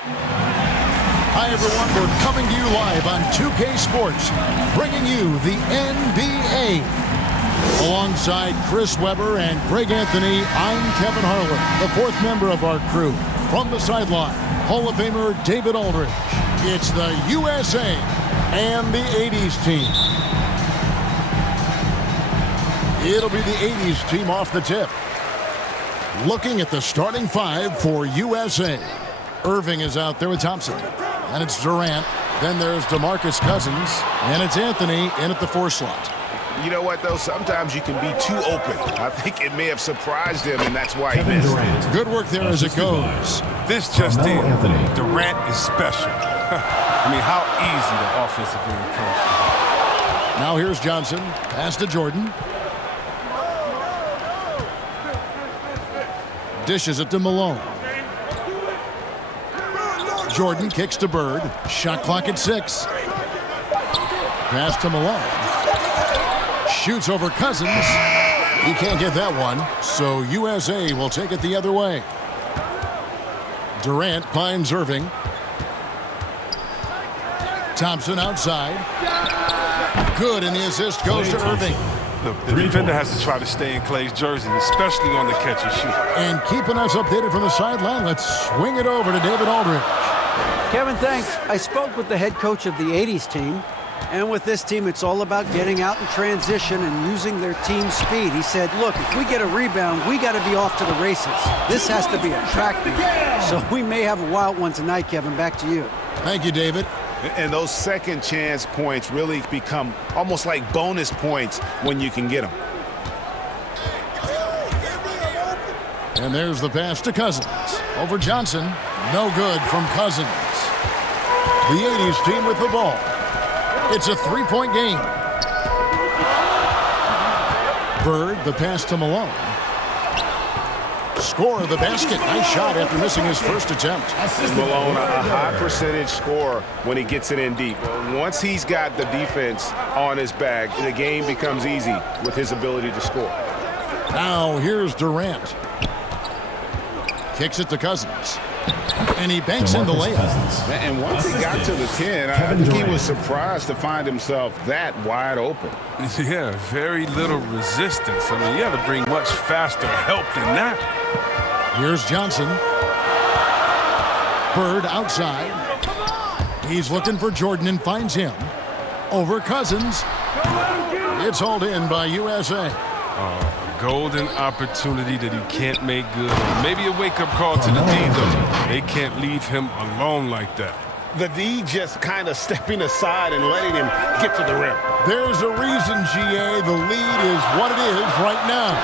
Hi, everyone. We're coming to you live on 2K Sports, bringing you the NBA. Alongside Chris Webber and Greg Anthony, I'm Kevin Harlan, the fourth member of our crew. From the sideline, Hall of Famer David Aldridge. It's the USA and the 80s team. It'll be the 80s team off the tip. Looking at the starting five for USA. Irving is out there with Thompson. And it's Durant. Then there's DeMarcus Cousins. And it's Anthony in at the 4 slot. You know what, though? Sometimes you can be too open. I think it may have surprised him, and that's why he missed. Durant. Good work there as it goes. This just in. Durant is special. I mean, how easy the offensive end comes. Now here's Johnson. Pass to Jordan. Dishes it to Malone. Jordan kicks to Bird. Shot clock at 6. Pass to Malone. Shoots over Cousins. He can't get that one, so USA will take it the other way. Durant finds Irving. Thompson outside. Good, and the assist goes to Irving. The defender has to try to stay in Clay's jersey, especially on the catch and shoot. And keeping us updated from the sideline, let's swing it over to David Aldridge. Kevin, thanks. I spoke with the head coach of the 80s team. And with this team, it's all about getting out in transition and using their team speed. He said, look, if we get a rebound, we got to be off to the races. This has to be a track meet. So we may have a wild one tonight, Kevin. Back to you. Thank you, David. And those second chance points really become almost like bonus points when you can get them. And there's the pass to Cousins. Over Johnson. No good from Cousins. The 80s team with the ball. It's a 3-point game. Bird, the pass to Malone. Score the basket. Nice shot after missing his first attempt. Malone, a high percentage scorer when he gets it in deep. Once he's got the defense on his back, the game becomes easy with his ability to score. Now here's Durant. Kicks it to Cousins. And he banks in the layup. And once he got to the 10, I think he was surprised to find himself that wide open. Yeah, very little resistance. I mean, you have to bring much faster help than that. Here's Johnson. Bird outside. He's looking for Jordan and finds him. Over Cousins. It's hauled in by USA. Golden opportunity that he can't make good. Maybe a wake-up call to the D, though. They can't leave him alone like that. The D just kind of stepping aside and letting him get to the rim. There's a reason, GA. The lead is what it is right now.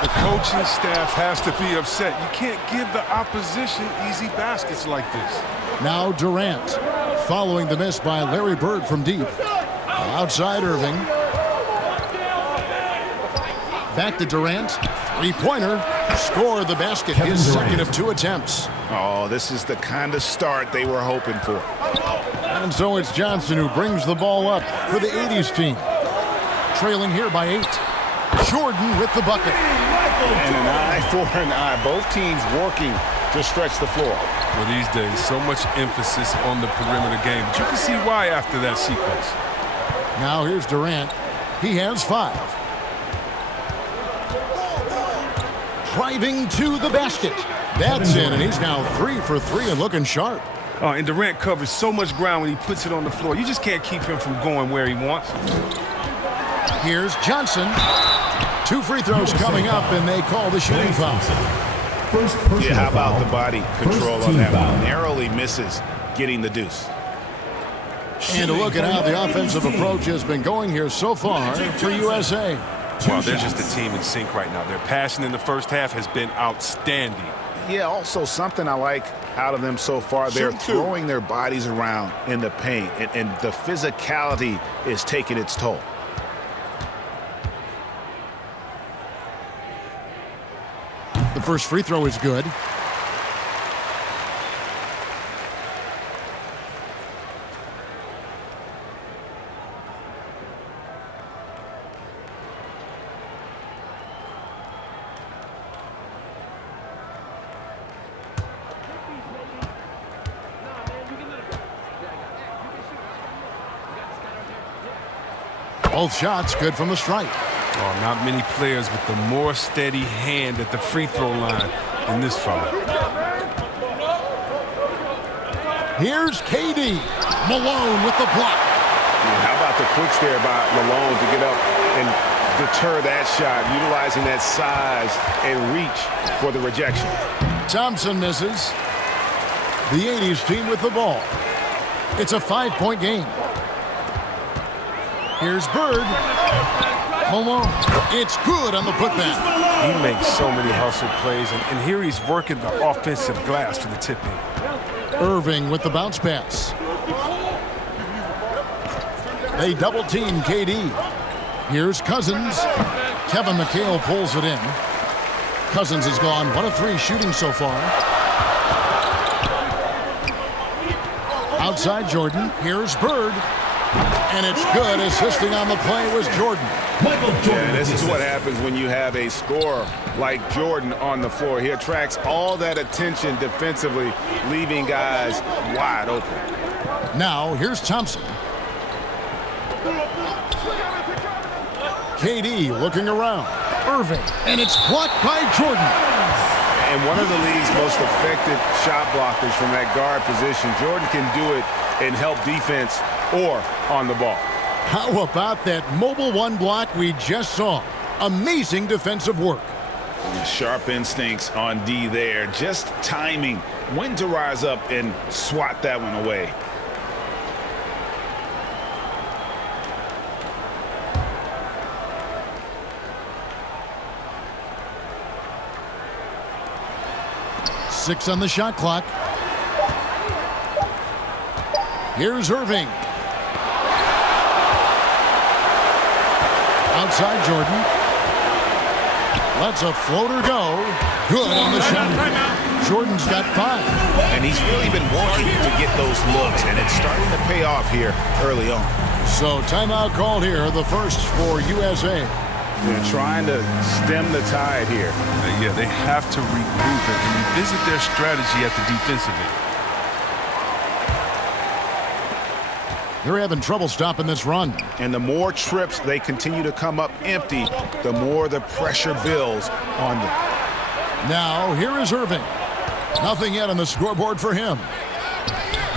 The coaching staff has to be upset. You can't give the opposition easy baskets like this. Now Durant, following the miss by Larry Bird from deep. Outside Irving. Back to Durant. 3-pointer. Score the basket. His second of 2 attempts. Oh, this is the kind of start they were hoping for. And so it's Johnson who brings the ball up for the 80s team. Trailing here by 8. Jordan with the bucket. And an eye for an eye. Both teams working to stretch the floor. Well, these days, so much emphasis on the perimeter game. But you can see why after that sequence. Now here's Durant. He has 5. Driving to the basket. That's in, and he's now 3 for 3 and looking sharp. And Durant covers so much ground when he puts it on the floor. You just can't keep him from going where he wants. Here's Johnson. 2 free throws coming up, and they call the shooting foul. Yeah, how about the body control on that one? Narrowly misses getting the deuce. And a look at how the offensive approach has been going here so far for USA. Well, they're just a team in sync right now. Their passing in the first half has been outstanding. Yeah, also something I like out of them so far, they're throwing their bodies around in the paint, and the physicality is taking its toll. The first free throw is good. Both shots good from the stripe. Oh, not many players with the more steady hand at the free throw line than this fella. Here's KD. Malone with the block. How about the quick stare by Malone to get up and deter that shot, utilizing that size and reach for the rejection. Thompson misses. The 80s team with the ball. It's a 5-point game. Here's Bird. Malone. It's good on the putback. He makes so many hustle plays, and here he's working the offensive glass for the tip-in. Irving with the bounce pass. They double team KD. Here's Cousins. Kevin McHale pulls it in. Cousins has gone 1 of 3 shooting so far. Outside Jordan. Here's Bird. And it's good. Assisting on the play was Jordan. Yeah, this is what happens when you have a scorer like Jordan on the floor. He attracts all that attention defensively, leaving guys wide open. Now, here's Thompson. KD looking around. Irving. And it's blocked by Jordan. And one of the league's most effective shot blockers from that guard position. Jordan can do it and help defense or on the ball. How about that mobile one block we just saw? Amazing defensive work. Sharp instincts on D there. Just timing when to rise up and swat that one away. Six on the shot clock. Here's Irving. Outside Jordan. Lets a floater go. Good on the shot. Jordan's got 5. And he's really been working to get those looks, and it's starting to pay off here early on. So timeout called here, the first for USA. They're trying to stem the tide here. Yeah, they have to regroup and revisit their strategy at the defensive end. They're having trouble stopping this run. And the more trips they continue to come up empty, the more the pressure builds on them. Now, here is Irving. Nothing yet on the scoreboard for him.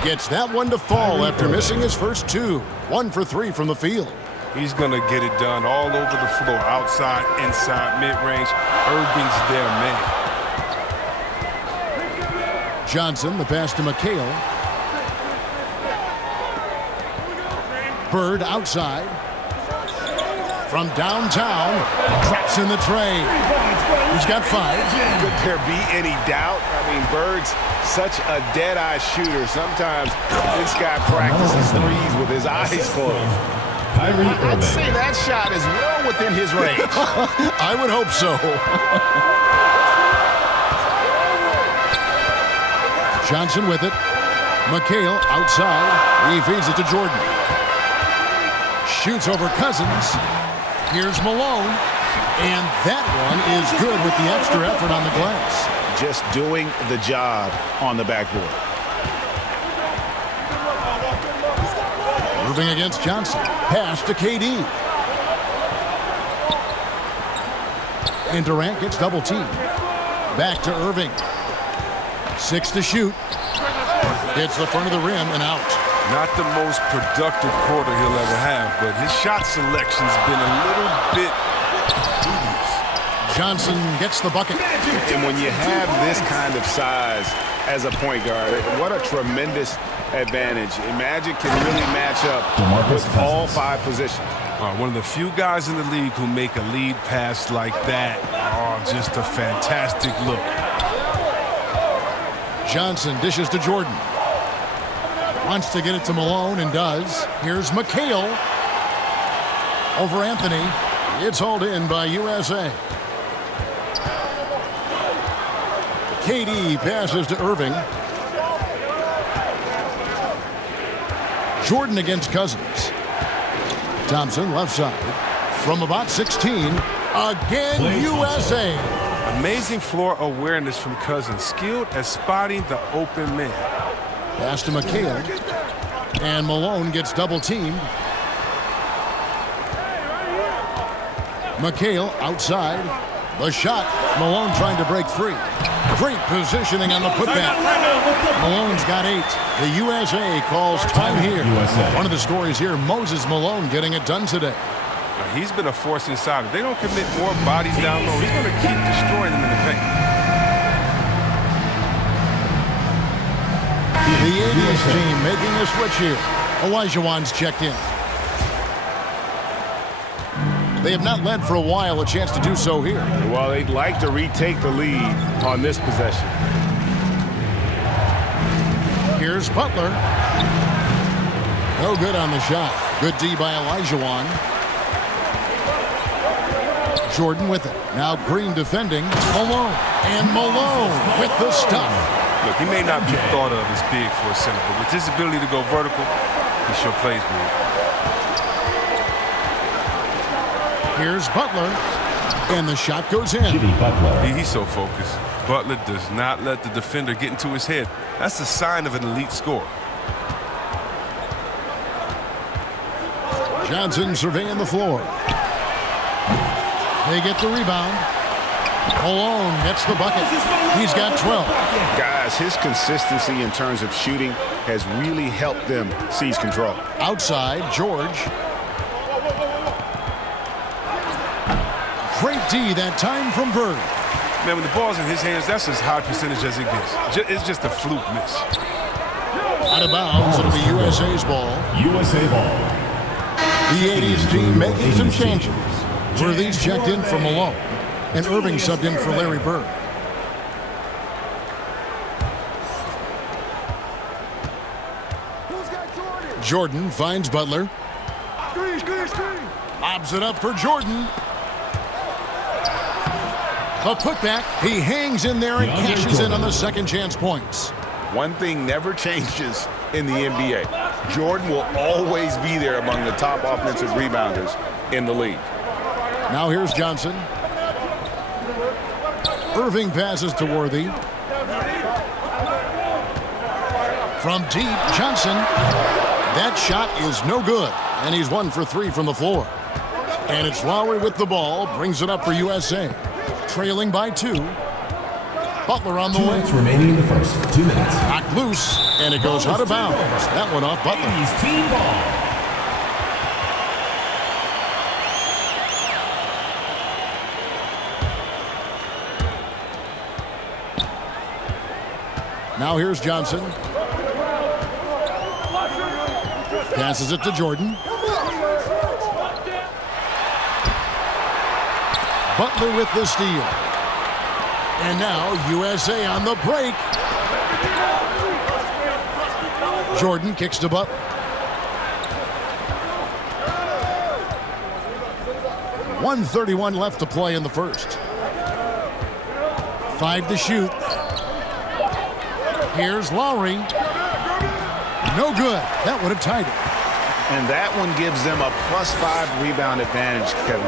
Gets that one to fall after missing his first 2. 1 for 3 from the field. He's going to get it done all over the floor, outside, inside, mid-range. Irving's their man. Johnson, the pass to McHale. Bird outside. From downtown, drops in the tray. He's got 5. Could there be any doubt? I mean, Bird's such a dead-eye shooter. Sometimes this guy practices threes with his eyes closed. I'd say that shot is well within his range. I would hope so. Johnson with it. McHale outside. He feeds it to Jordan. Shoots over Cousins. Here's Malone. And that one is good with the extra effort on the glass. Just doing the job on the backboard. Moving against Johnson. Pass to KD. And Durant gets double teamed. Back to Irving. 6 to shoot. Hits the front of the rim and out. Not the most productive quarter he'll ever have, but his shot selection's been a little bit dubious. Johnson gets the bucket. And when you have this kind of size as a point guard, what a tremendous advantage. Magic can really match up with all 5 positions. One of the few guys in the league who make a lead pass like that. Oh, just a fantastic look. Johnson dishes to Jordan. Wants to get it to Malone and does. Here's McHale. Over Anthony. It's hauled in by USA. KD passes to Irving. Jordan against Cousins. Thompson left side. From about 16. Again, USA. Amazing floor awareness from Cousins. Skilled at spotting the open man. Pass to McHale. And Malone gets double teamed. McHale outside. The shot. Malone trying to break free. Great positioning on the putback. Malone's got 8. The USA calls time here. One of the stories here, Moses Malone getting it done today. He's been a force inside. If they don't commit more bodies down low, he's going to keep destroying them in the paint. The 80s team making a switch here. Olajuwon's checked in. They have not led for a while. A chance to do so here. Well, they'd like to retake the lead on this possession. Here's Butler. No good on the shot. Good D by Olajuwon. Jordan with it. Now Green defending. Malone. And Malone with the stuff. Look, he may not be thought of as big for a center, but with his ability to go vertical, he sure plays good. Here's Butler. And the shot goes in. He's so focused. Butler does not let the defender get into his head. That's a sign of an elite scorer. Johnson surveying the floor. They get the rebound. Malone gets the bucket. He's got 12. Guys, his consistency in terms of shooting has really helped them seize control. Outside, George. Great D that time from Bird. Man, when the ball's in his hands, that's as high percentage as it gets. It's just a fluke miss. Out of bounds, it'll be USA's ball. USA ball. The 80s team making some changes. Worthy's checked in for Malone. And Irving subbed in for Larry Bird. Jordan finds Butler. Lobs it up for Jordan. A putback. He hangs in there and cashes in on the second chance points. One thing never changes in the NBA. Jordan will always be there among the top offensive rebounders in the league. Now here's Johnson. Irving passes to Worthy. From deep, Johnson. That shot is no good, and he's 1 for 3 from the floor. And it's Lowry with the ball, brings it up for USA. Trailing by 2. Butler on the 2 way. minutes remaining in the first. 2 minutes. Knocked loose, and it goes out of bounds. That one off Butler. Team ball. Now here's Johnson. Passes it to Jordan. Butler with the steal. And now USA on the break. Jordan kicks to Butler. .131 left to play in the first. 5 to shoot. Here's Lowry. No good. That would have tied it. And that one gives them a +5 rebound advantage, Kevin.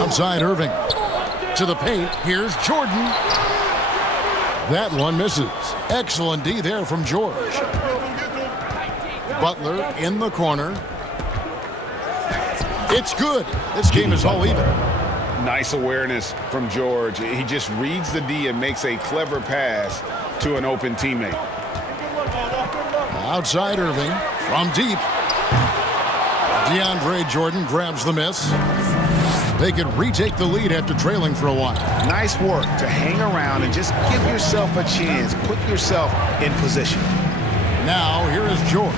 Outside Irving. To the paint. Here's Jordan. That one misses. Excellent D there from George. Butler in the corner. It's good. This game is all even. Nice awareness from George. He just reads the D and makes a clever pass to an open teammate. Outside Irving. From deep. DeAndre Jordan grabs the miss. They could retake the lead after trailing for a while. Nice work to hang around and just give yourself a chance. Put yourself in position. Now, here is George.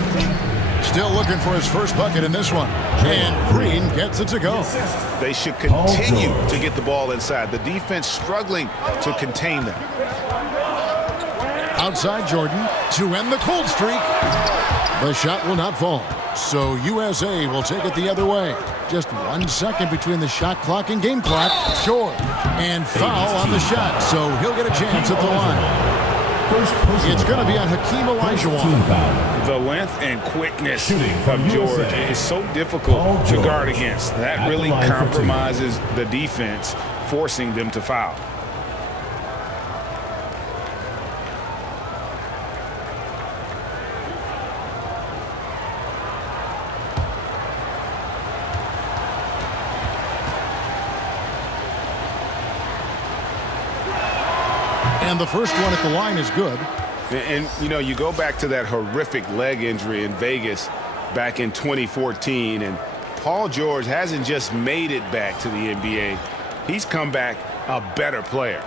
Still looking for his first bucket in this one. And Green gets it to go. They should continue to get the ball inside. The defense struggling to contain them. Outside Jordan to end the cold streak. The shot will not fall. So USA will take it the other way. Just 1 second between the shot clock and game clock. George. And foul on the shot. So he'll get a chance at the line. It's going to be on Hakeem Olajuwon. The length and quickness of George is so difficult to guard against. That really compromises the defense, forcing them to foul. And the first one at the line is good. And, you know, you go back to that horrific leg injury in Vegas back in 2014, and Paul George hasn't just made it back to the NBA. He's come back a better player.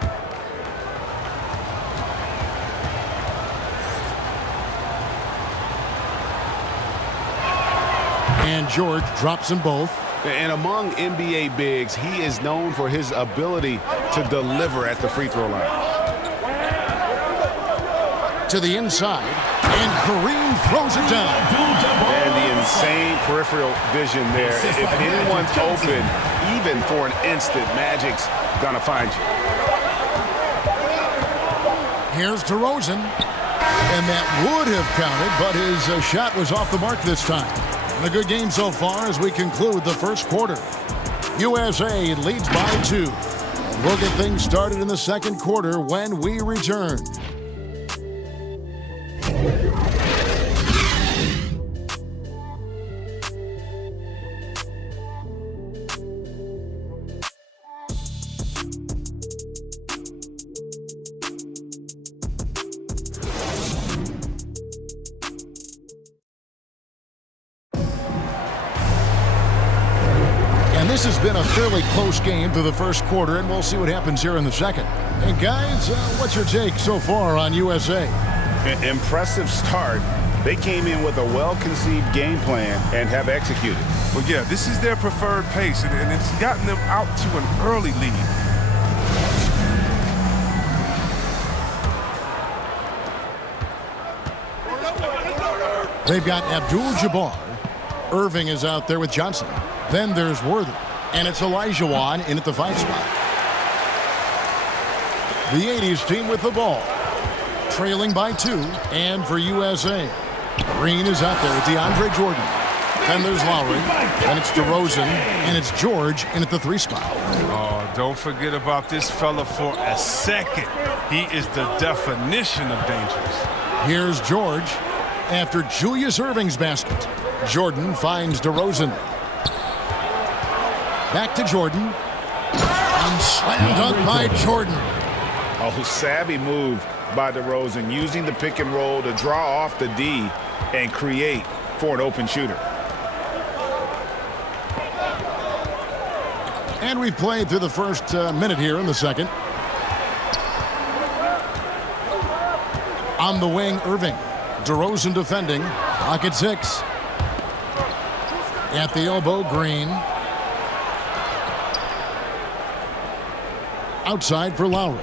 And George drops them both. And among NBA bigs, he is known for his ability to deliver at the free throw line. To the inside, and Kareem throws it down. And the insane peripheral vision there. If anyone's open, even for an instant, Magic's gonna find you. Here's DeRozan, and that would have counted, but his shot was off the mark this time. And a good game so far as we conclude the first quarter. USA leads by 2. We'll get things started in the second quarter when we return. This has been a fairly close game through the first quarter, and we'll see what happens here in the second. And guys, what's your take so far on USA? Impressive start. They came in with a well-conceived game plan and have executed. Well, yeah, this is their preferred pace, and it's gotten them out to an early lead. They've got Abdul-Jabbar. Irving is out there with Johnson. Then there's Worthy. And it's Elijah Wan in at the 5 spot. The 80s team with the ball. Trailing by 2. And for USA, Green is out there with DeAndre Jordan. Then there's Lowry. And it's DeRozan. And it's George in at the 3 spot. Oh, don't forget about this fella for a second. He is the definition of dangerous. Here's George after Julius Irving's basket. Jordan finds DeRozan. Back to Jordan. And slam dunk by Jordan. Oh, savvy move by DeRozan, using the pick and roll to draw off the D and create for an open shooter. And we've played through the first minute here in the second. On the wing, Irving. DeRozan defending. Clock at 6. At the elbow, Green. Outside for Lowry.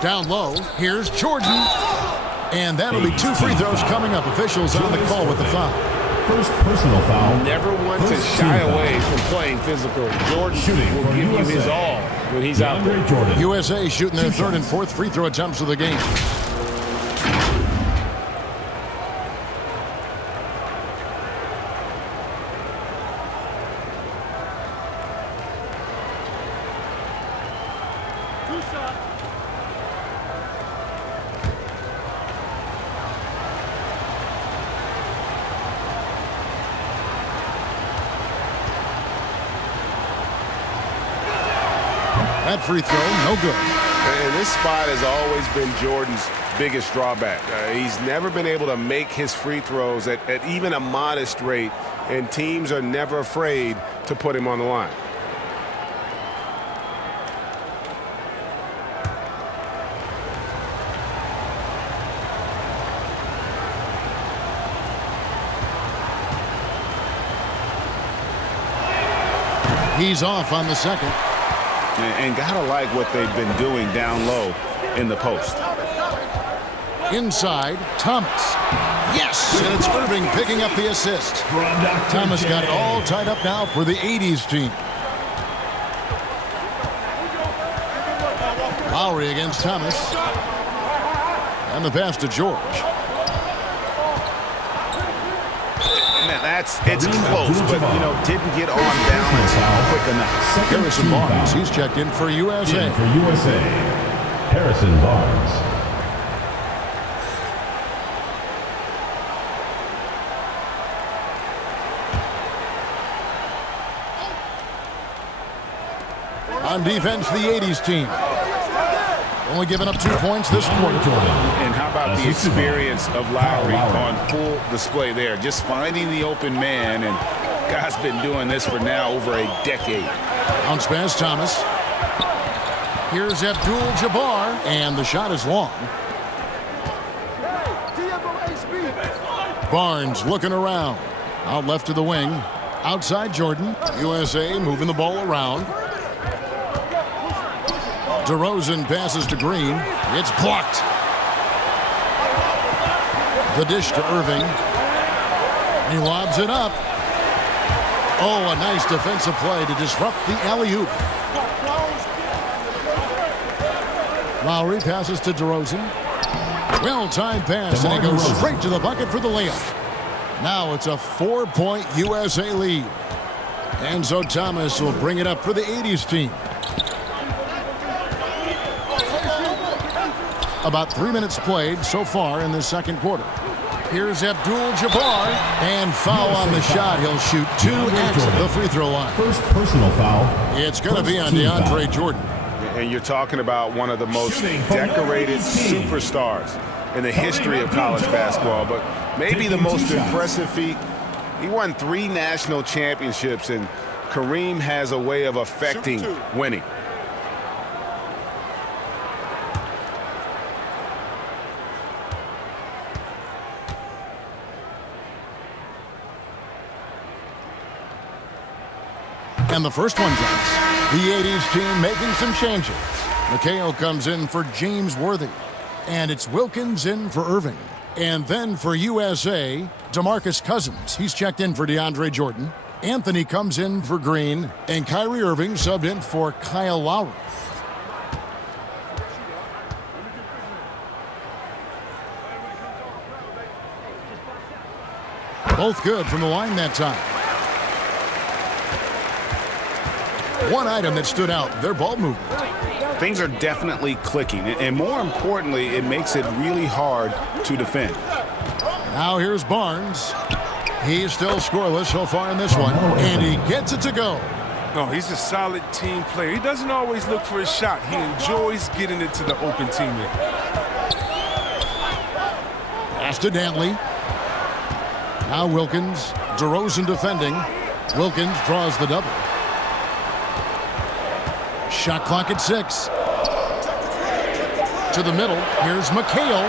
Down low, here's Jordan. And that'll be 2 free throws coming up. Officials on the call with the foul. First personal foul. Never want to shy away from playing physical. Jordan will give you his all when he's out there. USA shooting their 3rd and 4th free throw attempts of the game. That free throw, no good. And this spot has always been Jordan's biggest drawback. He's never been able to make his free throws at even a modest rate, and teams are never afraid to put him on the line. He's off on the second. And gotta like what they've been doing down low in the post. Inside, Thomas. Yes! And it's Irving picking up the assist. Thomas got it all tied up now for the 80s team. Lowry against Thomas. And the pass to George. It's close, but, you know, didn't get on balance quick enough. Harrison Barnes, he's checked in for USA. For USA, Harrison Barnes. On defense, the 80s team. Only giving up 2 points this quarter. And how about the experience of Lowry on full display there? Just finding the open man, and guy's been doing this for now over a decade. Bounce pass, Thomas. Here's Abdul-Jabbar, and the shot is long. Barnes looking around. Out left to the wing. Outside Jordan. USA moving the ball around. DeRozan passes to Green. It's blocked. The dish to Irving. He lobs it up. Oh, a nice defensive play to disrupt the alley-oop. Lowry passes to DeRozan. Well-timed pass, and he goes straight to the bucket for the layup. Now it's a 4-point USA lead. Enzo Thomas will bring it up for the 80s team. About 3 minutes played so far in the second quarter. Here's Abdul-Jabbar, and foul on the shot. He'll shoot 2 at the free throw line. First personal foul. It's going to be on DeAndre Jordan. And you're talking about one of the most decorated superstars in the history of college basketball, but maybe the most impressive feat. He won 3 national championships, and Kareem has a way of affecting winning. And the first one drops. The 80s team making some changes. McHale comes in for James Worthy. And it's Wilkins in for Irving. And then for USA, DeMarcus Cousins. He's checked in for DeAndre Jordan. Anthony comes in for Green. And Kyrie Irving subbed in for Kyle Lowry. Both good from the line that time. One item that stood out, their ball movement. Things are definitely clicking, and more importantly, it makes it really hard to defend. Now here's Barnes. He's still scoreless so far in this one, and he gets it to go. No, he's a solid team player. He doesn't always look for a shot. He enjoys getting it to the open teammate. Pass to Dantley. Now Wilkins. DeRozan defending. Wilkins draws the double. Shot clock at 6. To the middle. Here's McHale.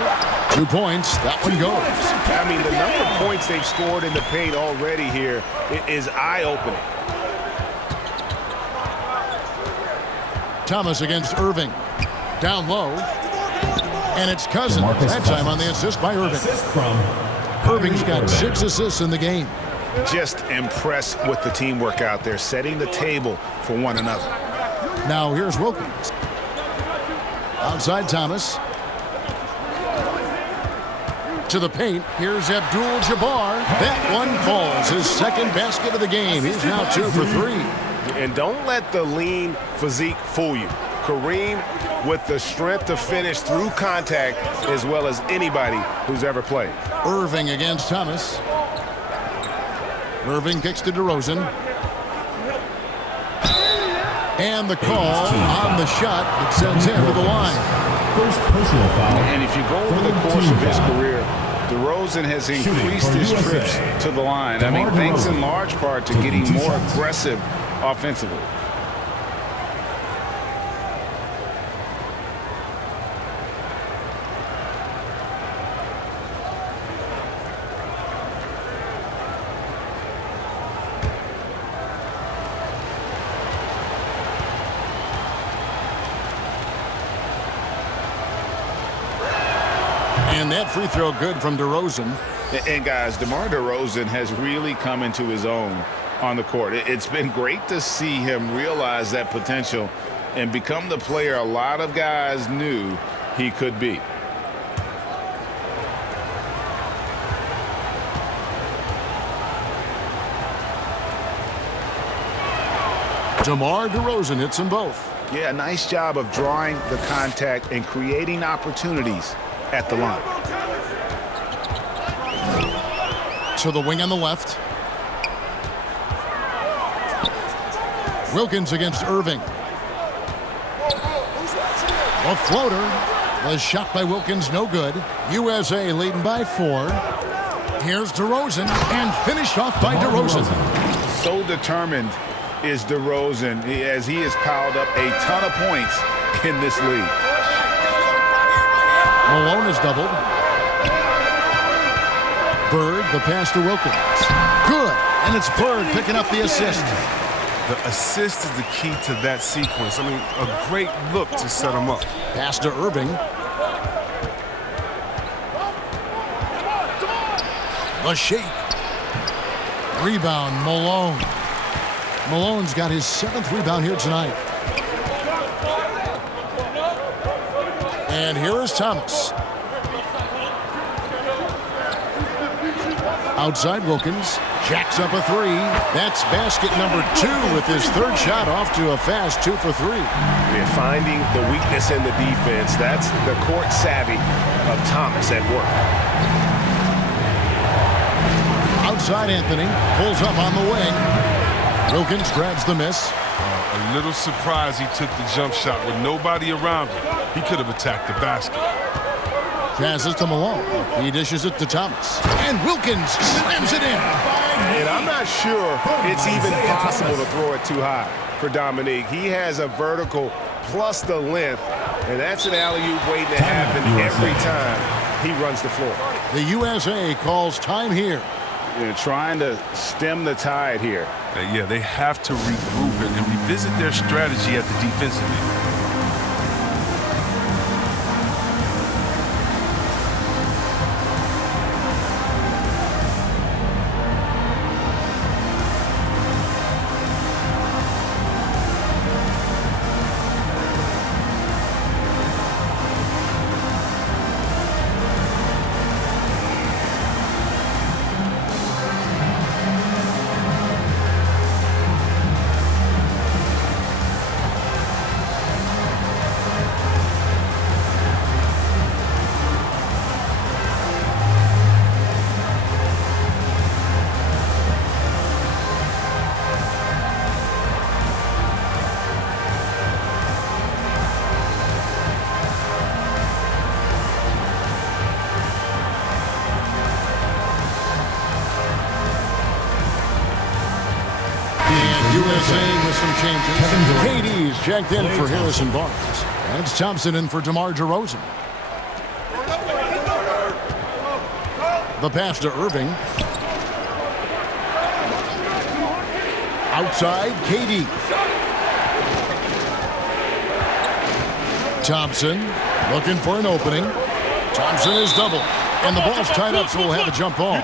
2 points. That one goes. I mean, the number of points they've scored in the paint already here is eye-opening. Thomas against Irving. Down low. And it's Cousins. That time on the assist by Irving. Irving's got 6 assists in the game. Just impressed with the teamwork out there, setting the table for one another. Now here's Wilkins. Outside Thomas. To the paint. Here's Abdul-Jabbar. That one falls. His second basket of the game. He's now 2 for 3. And don't let the lean physique fool you. Kareem with the strength to finish through contact as well as anybody who's ever played. Irving against Thomas. Irving kicks to DeRozan. And the call on the shot that sends him to the line. First personal foul. And if you go over the course of his career, DeRozan has increased his trips to the line. I mean, thanks in large part to getting more aggressive offensively. And that free throw good from DeRozan. And guys, DeMar DeRozan has really come into his own on the court. It's been great to see him realize that potential and become the player a lot of guys knew he could be. DeMar DeRozan hits them both. Yeah, nice job of drawing the contact and creating opportunities at the line. To the wing on the left. Wilkins against Irving. The floater was shot by Wilkins, no good. USA leading by 4. Here's DeRozan, and finished off by DeRozan. So determined is DeRozan as he has piled up a ton of points in this league. Malone is doubled. Bird, the pass to Wilkins. Good, and it's Bird picking up the assist. The assist is the key to that sequence. I mean, a great look to set him up. Pass to Irving. The shake. Rebound, Malone. Malone's got his 7th rebound here tonight. And here is Thomas. Outside Wilkins. Jacks up a 3. That's basket number 2 with his 3rd shot off to a fast 2 for 3. They're finding the weakness in the defense. That's the court savvy of Thomas at work. Outside Anthony. Pulls up on the wing. Wilkins grabs the miss. A little surprised he took the jump shot with nobody around him. He could have attacked the basket. Passes to Malone. He dishes it to Thomas. And Wilkins slams it in. And I'm not sure it's even possible to throw it too high for Dominique. He has a vertical plus the length, and that's an alley-oop waiting to happen every time he runs the floor. The USA calls time here. They're trying to stem the tide here. Yeah, they have to regroup and revisit their strategy at the defensive end. USA with some changes. KD's checked in for Harrison Barnes. That's Thompson in for DeMar DeRozan. The pass to Irving. Outside, KD. Thompson looking for an opening. Thompson is doubled. And the ball's tied up, so we'll have a jump ball.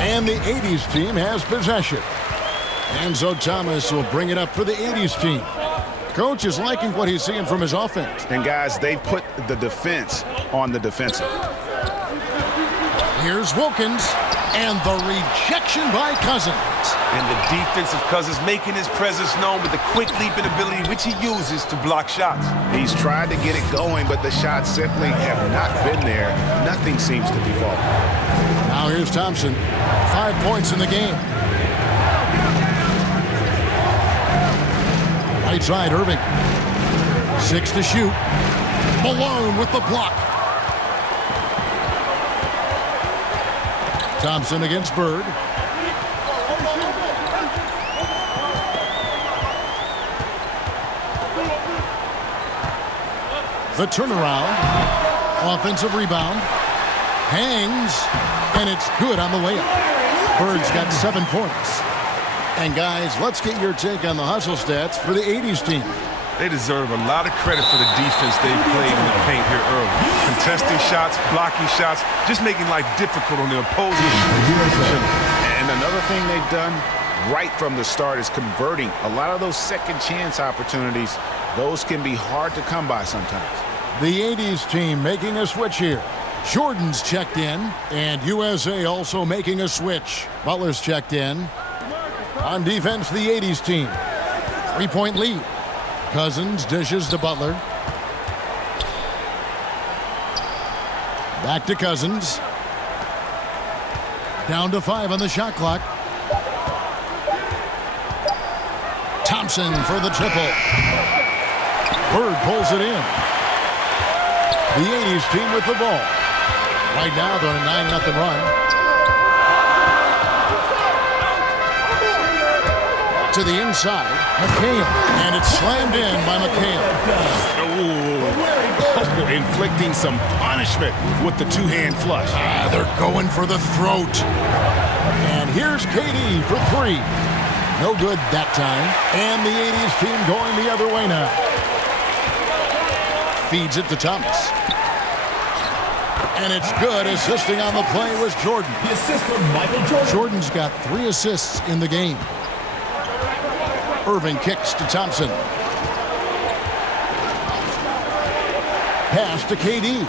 And the 80s team has possession. Enzo Thomas will bring it up for the 80s team. Coach is liking what he's seeing from his offense. And guys, they've put the defense on the defensive. Here's Wilkins, and the rejection by Cousins. And the defensive Cousins making his presence known with the quick leaping ability which he uses to block shots. He's tried to get it going, but the shots simply have not been there. Nothing seems to be falling. Now here's Thompson. 5 points in the game. Right side, Irving. 6 to shoot. Malone with the block. Thompson against Bird. The turnaround. Offensive rebound. Hangs. And it's good on the layup. Bird's got 7 points. And guys, let's get your take on the hustle stats for the 80s team. They deserve a lot of credit for the defense they played in the paint here early. Contesting shots, blocking shots, just making life difficult on the opposing. And another thing they've done right from the start is converting a lot of those second chance opportunities. Those can be hard to come by sometimes. The 80s team making a switch here. Jordan's checked in, and USA also making a switch. Butler's checked in. On defense, the 80s team. 3-point lead. Cousins dishes to Butler. Back to Cousins. Down to 5 on the shot clock. Thompson for the triple. Bird pulls it in. The 80s team with the ball. Right now they're on a 9-0 run. To the inside, McHale, and it's slammed in by McHale. Oh, inflicting some punishment with the two-hand flush. They're going for the throat. And here's KD for 3. No good that time. And the 80s team going the other way now. Feeds it to Thomas. And it's good. Assisting on the play was Jordan. The assist from Michael Jordan. Jordan's got 3 assists in the game. Irving kicks to Thompson. Pass to KD.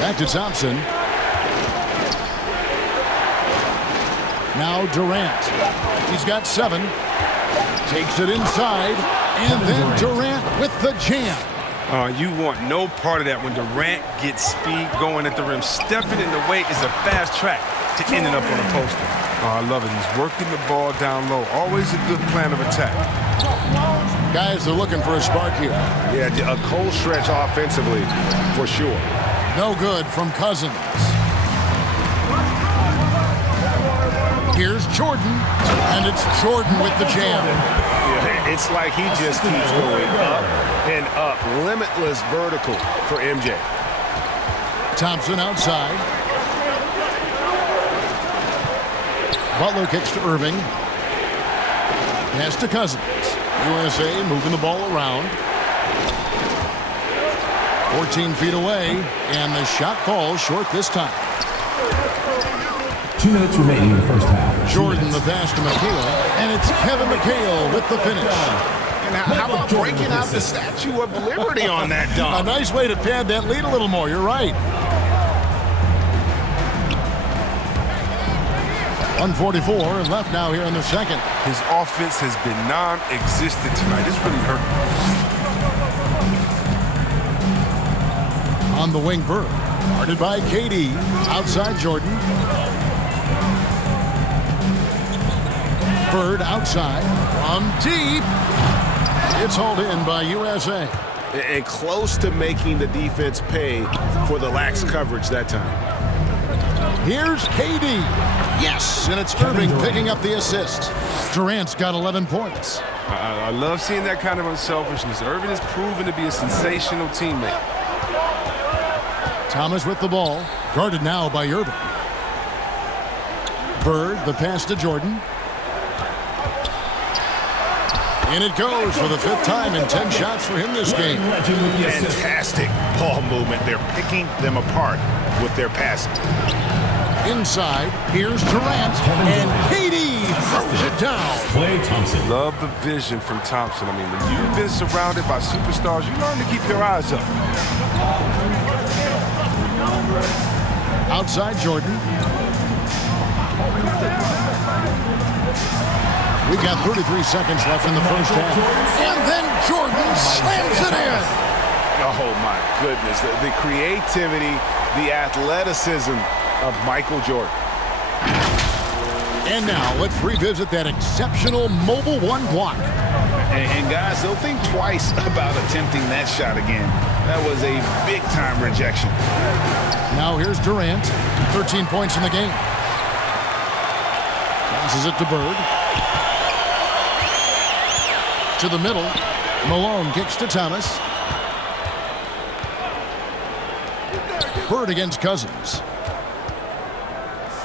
Back to Thompson. Now Durant. He's got 7. Takes it inside. And then Durant with the jam. You want no part of that when Durant gets speed going at the rim. Stepping in the way is a fast track to ending up on a poster. I love it. He's working the ball down low. Always a good plan of attack. Guys are looking for a spark here. Yeah, a cold stretch offensively for sure. No good from Cousins. Here's Jordan, and it's Jordan with the jam. Yeah, it's like he just keeps going up and up. Limitless vertical for MJ. Thompson outside. Butler kicks to Irving. Pass to Cousins. USA moving the ball around. 14 feet away, and the shot falls short this time. 2 minutes remaining in the first half. Jordan the pass to McHale, and it's Kevin McHale with the finish. And how about breaking out the Statue of Liberty on that A dunk? nice way to pad that lead a little more. You're right. 1:44 left now here in the second. His offense has been non-existent tonight. It's really hurt. On the wing, Bird. Guarded by KD. Outside Jordan. Bird outside. From deep. It's hauled in by USA. And close to making the defense pay for the lax coverage that time. Here's KD. Yes, and it's Irving picking up the assist. Durant's got 11 points. I love seeing that kind of unselfishness. Irving has proven to be a sensational teammate. Thomas with the ball. Guarded now by Irving. Bird, the pass to Jordan. And it goes for the 5th time in 10 shots for him this game. Fantastic ball movement. They're picking them apart with their passing. Inside, here's Durant, and KD throws it down. Klay Thompson. Love the vision from Thompson. I mean, when you've been surrounded by superstars, you learn to keep your eyes up. Outside Jordan. We've got 33 seconds left in the first half. And then Jordan slams it in. Oh, my goodness. The creativity, the athleticism of Michael Jordan. And now let's revisit that exceptional Mobile One block. And guys, they'll think twice about attempting that shot again. That was a big-time rejection. Now here's Durant. 13 points in the game. Passes it to Bird. To the middle. Malone kicks to Thomas. Bird against Cousins.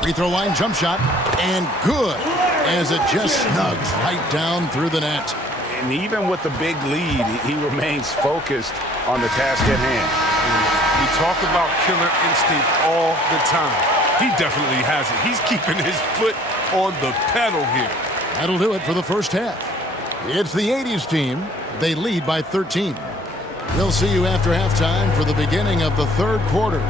Free throw line jump shot, and good, as it just snugs right down through the net. And even with the big lead, he remains focused on the task at hand. We talk about killer instinct all the time. He definitely has it. He's keeping his foot on the pedal here. That'll do it for the first half. It's the 80s team. They lead by 13. We'll see you after halftime for the beginning of the third quarter.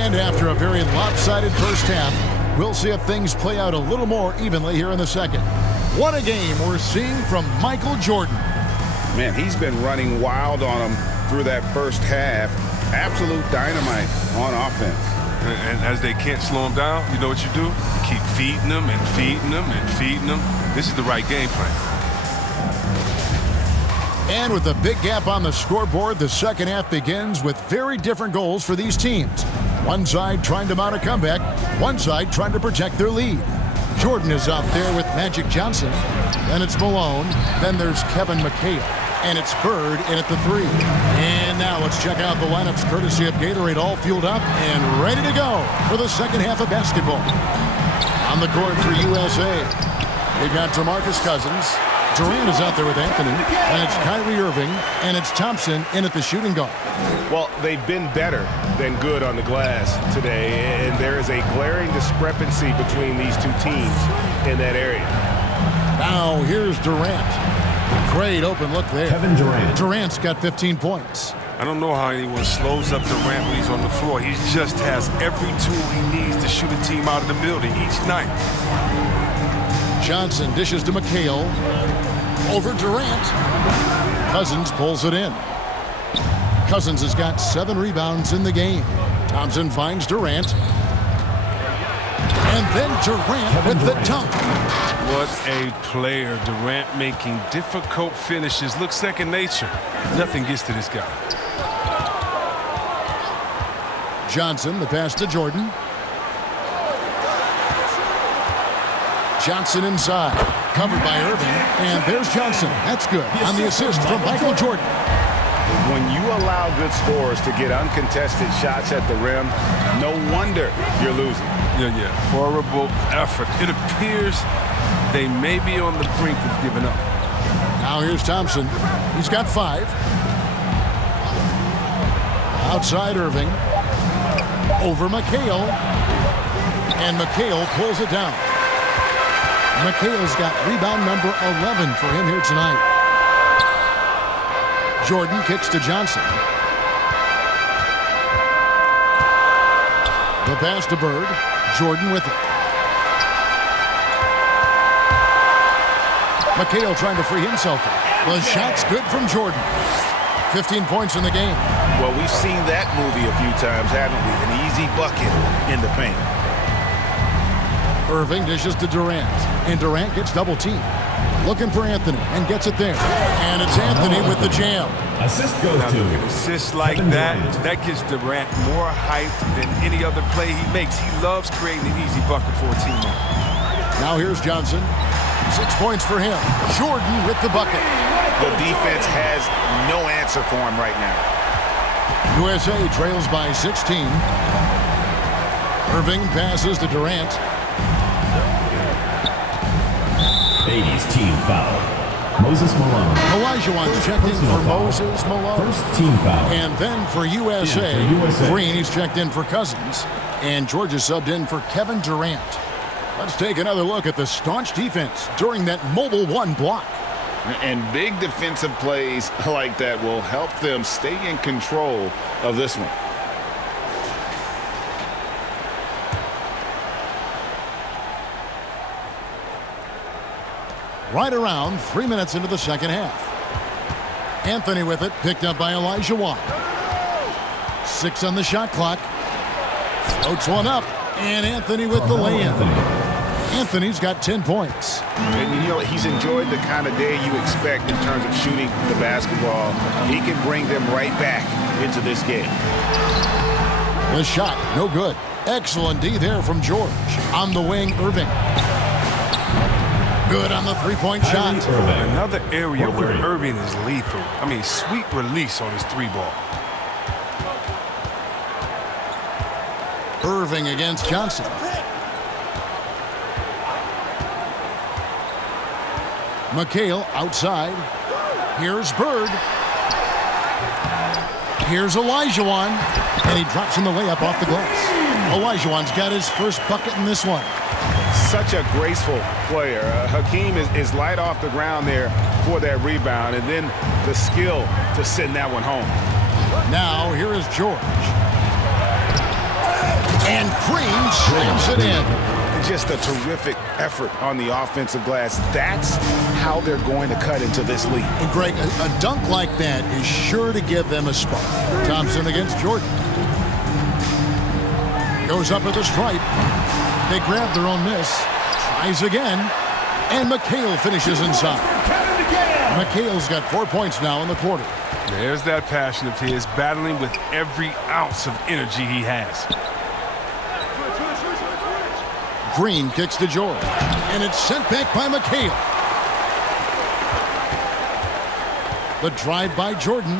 And after a very lopsided first half, we'll see if things play out a little more evenly here in the second. What a game we're seeing from Michael Jordan. Man, he's been running wild on them through that first half. Absolute dynamite on offense. And as they can't slow him down, you know what you do? Keep feeding them and feeding them and feeding them. This is the right game plan. And with a big gap on the scoreboard, the second half begins with very different goals for these teams. One side trying to mount a comeback, one side trying to protect their lead. Jordan is out there with Magic Johnson. Then it's Malone. Then there's Kevin McHale. And it's Bird in at the 3. And now let's check out the lineups courtesy of Gatorade, all fueled up and ready to go for the second half of basketball. On the court for USA, they've got DeMarcus Cousins. Durant is out there with Anthony, and it's Kyrie Irving, and it's Thompson in at the shooting guard. Well, they've been better than good on the glass today, and there is a glaring discrepancy between these two teams in that area. Now here's Durant. Great open look there. Kevin Durant. Durant's got 15 points. I don't know how anyone slows up Durant when he's on the floor. He just has every tool he needs to shoot a team out of the building each night. Johnson dishes to McHale. Over Durant. Cousins pulls it in. Cousins has got 7 rebounds in the game. Thompson finds Durant. And then Durant with the dunk. What a player. Durant making difficult finishes. Looks second nature. Nothing gets to this guy. Johnson, the pass to Jordan. Johnson inside. Covered by Irving. And there's Johnson. That's good on the assist from Michael Jordan. When you allow good scorers to get uncontested shots at the rim, no wonder you're losing. Yeah. Horrible effort. It appears they may be on the brink of giving up. Now here's Thompson. He's got 5. Outside Irving. Over McHale. And McHale pulls it down. McHale's got rebound number 11 for him here tonight. Jordan kicks to Johnson. The pass to Bird. Jordan with it. McHale trying to free himself. The shot's good from Jordan. 15 points in the game. Well, we've seen that movie a few times, haven't we? An easy bucket in the paint. Irving dishes to Durant. And Durant gets double teamed. Looking for Anthony and gets it there. And it's Anthony with the jam. Assist goes to An assist like that gives Durant more hype than any other play he makes. He loves creating an easy bucket for a teammate. Now here's Johnson. 6 points for him. Jordan with the bucket. The defense has no answer for him right now. USA trails by 16. Irving passes to Durant. 80s team foul. Moses Malone. Olajuwon's checked in for Moses Malone. First team foul. And then for USA, Green, he's checked in for Cousins. And Georgia subbed in for Kevin Durant. Let's take another look at the staunch defense during that mobile 1 block. And big defensive plays like that will help them stay in control of this one. Right around 3 minutes into the second half. Anthony with it, picked up by Olajuwon. 6 on the shot clock. Floats one up, and Anthony with the lay-in. Anthony's got 10 points. And you know, he's enjoyed the kind of day you expect in terms of shooting the basketball. He can bring them right back into this game. The shot, no good. Excellent D there from George. On the wing, Irving. Good on the three-point shot. Another area where Irving is lethal. I mean, sweet release on his 3-ball. Irving against Johnson. McHale outside. Here's Bird. Here's Olajuwon. And he drops in the layup off the glass. Olajuwon's got his first bucket in this one. Such a graceful player. Hakeem is light off the ground there for that rebound, and then the skill to send that one home. Now here is George. And Green slams it in. Just a terrific effort on the offensive glass. That's how they're going to cut into this lead. And Greg, a dunk like that is sure to give them a spark. Thompson against Jordan. Goes up at the stripe. They grab their own miss. Tries again. And McHale finishes inside. McHale's got 4 points now in the quarter. There's that passion of his, battling with every ounce of energy he has. Green kicks to George. And it's sent back by McHale. The drive by Jordan.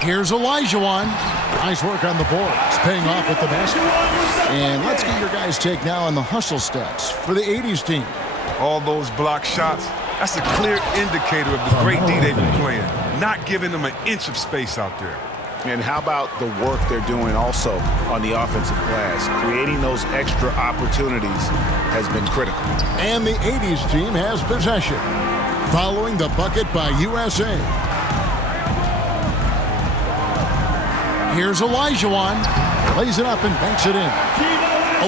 Here's Olajuwon. Nice work on the boards, paying off with the basket. And let's get your guys' take now on the hustle stats for the 80s team. All those block shots, that's a clear indicator of the great D they've been playing. Not giving them an inch of space out there. And how about the work they're doing also on the offensive glass? Creating those extra opportunities has been critical. And the 80s team has possession, following the bucket by USA. Here's Olajuwon. Lays it up and banks it in.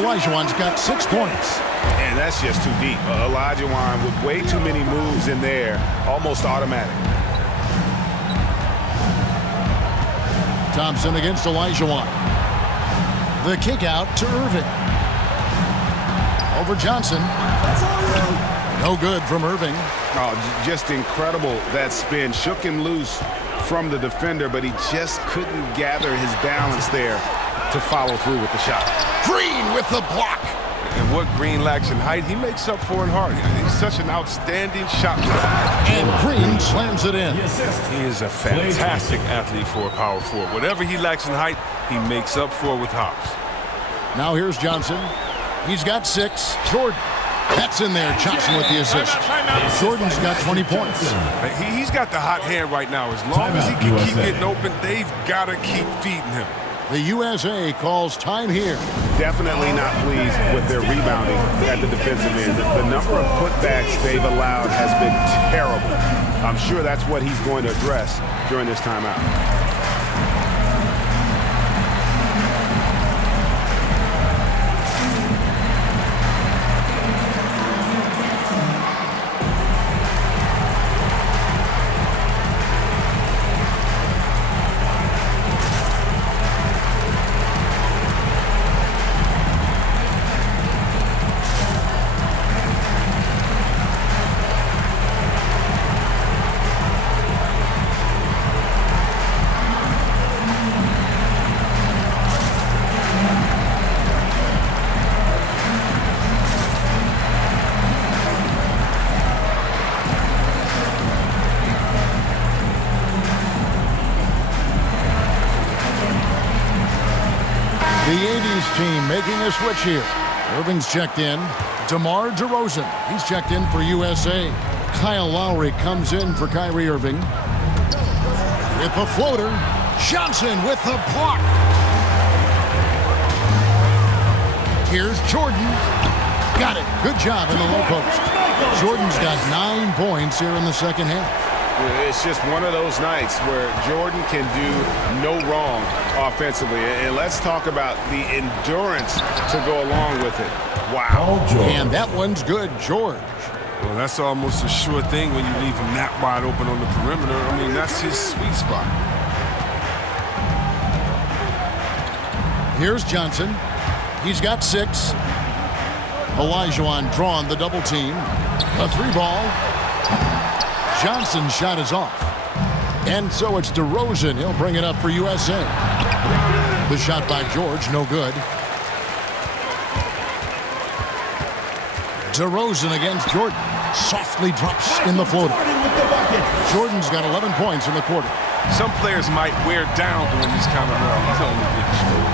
Olajuwon's got 6 points. And that's just too deep. Olajuwon with way too many moves in there, almost automatic. Thompson against Olajuwon. The kick out to Irving. Over Johnson. No good from Irving. Oh, just incredible. That spin shook him loose from the defender, but he just couldn't gather his balance there to follow through with the shot. Green with the block. And what Green lacks in height, he makes up for in heart. He's such an outstanding shot player. And Green slams it in. He is a fantastic athlete for a power forward. Whatever he lacks in height, he makes up for with hops. Now here's Johnson. He's got 6. Jordan. That's in there. Johnson with the assist. Jordan's got 20 points. He's got the hot hand right now. As long as he can keep getting open, they've got to keep feeding him. The USA calls time here. Definitely not pleased with their rebounding at the defensive end. The number of putbacks they've allowed has been terrible. I'm sure that's what he's going to address during this timeout. The 80s team making a switch here. Irving's checked in. DeMar DeRozan, he's checked in for USA. Kyle Lowry comes in for Kyrie Irving. With the floater, Johnson with the block. Here's Jordan. Got it. Good job in the low post. Jordan's got 9 points here in the second half. It's just one of those nights where Jordan can do no wrong offensively. And let's talk about the endurance to go along with it. Wow. And that one's good, George. Well, that's almost a sure thing when you leave him that wide open on the perimeter. I mean, that's his sweet spot. Here's Johnson. He's got 6. Olajuwon drawn the double team. A 3-ball. Johnson's shot is off. And so it's DeRozan. He'll bring it up for USA. The shot by George, no good. DeRozan against Jordan. Softly drops in the floater. Jordan's got 11 points in the quarter. Some players might wear down during this kind of run. He's only getting slow.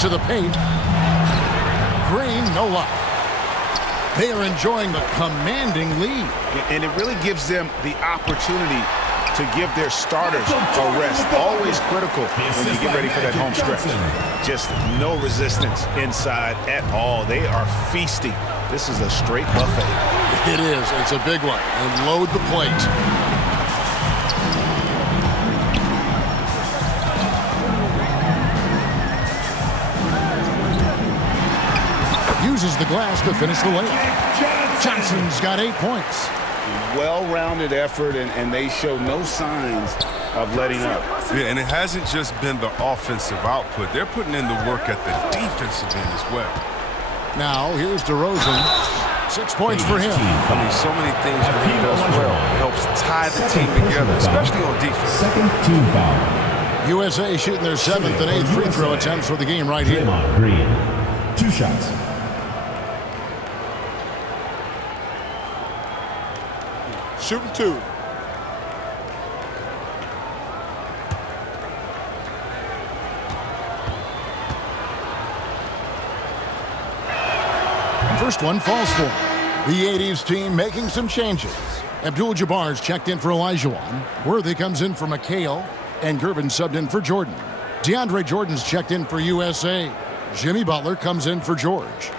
To the paint. Green, no luck. They are enjoying the commanding lead. And it really gives them the opportunity to give their starters a rest. Always critical when you get ready for that home stretch. Just no resistance inside at all. They are feasting. This is a straight buffet. It is. It's a big one. And load the plate. uses the glass to finish the layup. Johnson's got 8 points. Well-rounded effort, and they show no signs of letting up. Yeah, and it hasn't just been the offensive output. They're putting in the work at the defensive end as well. Now, here's DeRozan. 6 points for him. I mean, so many things that he does well. Helps tie the team together, especially on defense. Second team foul. USA shooting their 7th and 8th free throw attempts for the game right here. Draymond Green. 2 shots. Shooting 2. First one falls for the 80s team making some changes. Abdul-Jabbar's checked in for Olajuwon. Worthy comes in for McHale. And Gervin subbed in for Jordan. DeAndre Jordan's checked in for USA. Jimmy Butler comes in for George.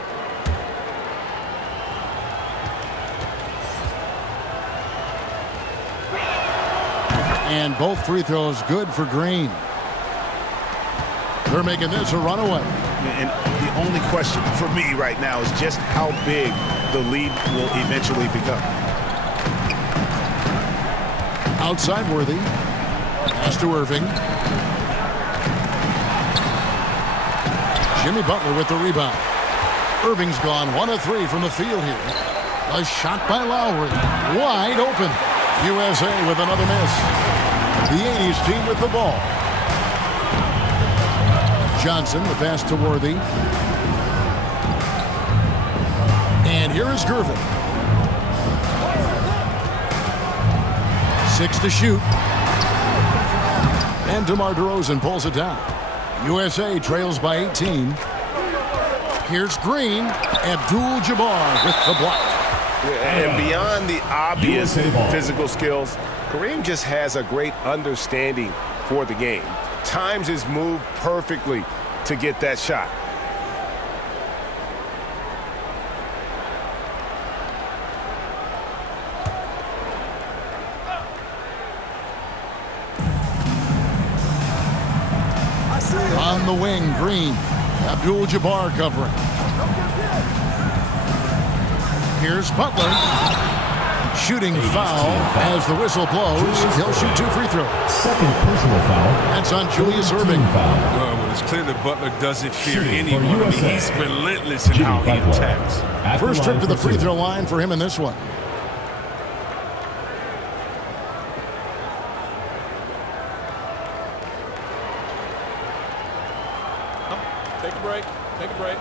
And both free throws good for Green. They're making this a runaway. And the only question for me right now is just how big the lead will eventually become. Outside Worthy. Pass to Irving. Jimmy Butler with the rebound. Irving's gone 1 of 3 from the field here. A shot by Lowry. Wide open. USA with another miss. The 80s team with the ball. Johnson, the pass to Worthy. And here is Gervin. 6 to shoot. And DeMar DeRozan pulls it down. USA trails by 18. Here's Green. Abdul-Jabbar with the block. And beyond the obvious physical skills, Kareem just has a great understanding for the game. Times his move perfectly to get that shot. On the wing, Green. Abdul-Jabbar covering. Here's Butler. Shooting foul as the whistle blows. He'll shoot 2 free throws. Second personal foul. That's on Julius Irving. Well, it's clear that Butler doesn't fear anyone. I mean, he's relentless in how he attacks. First trip to the free throw line for him in this one. Take a break. Take a break.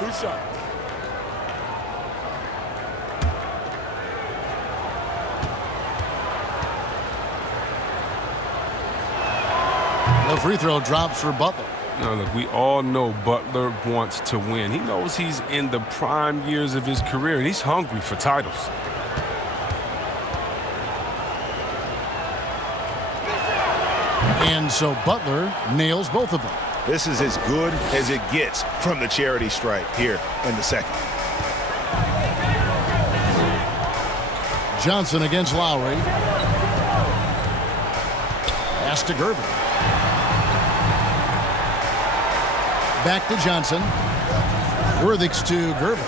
2 shots. The free throw drops for Butler. Now, look, we all know Butler wants to win. He knows he's in the prime years of his career, and he's hungry for titles. And so Butler nails both of them. This is as good as it gets from the charity stripe here in the second. Johnson against Lowry. Pass to Gervin. Back to Johnson. Worthing's to Gervin.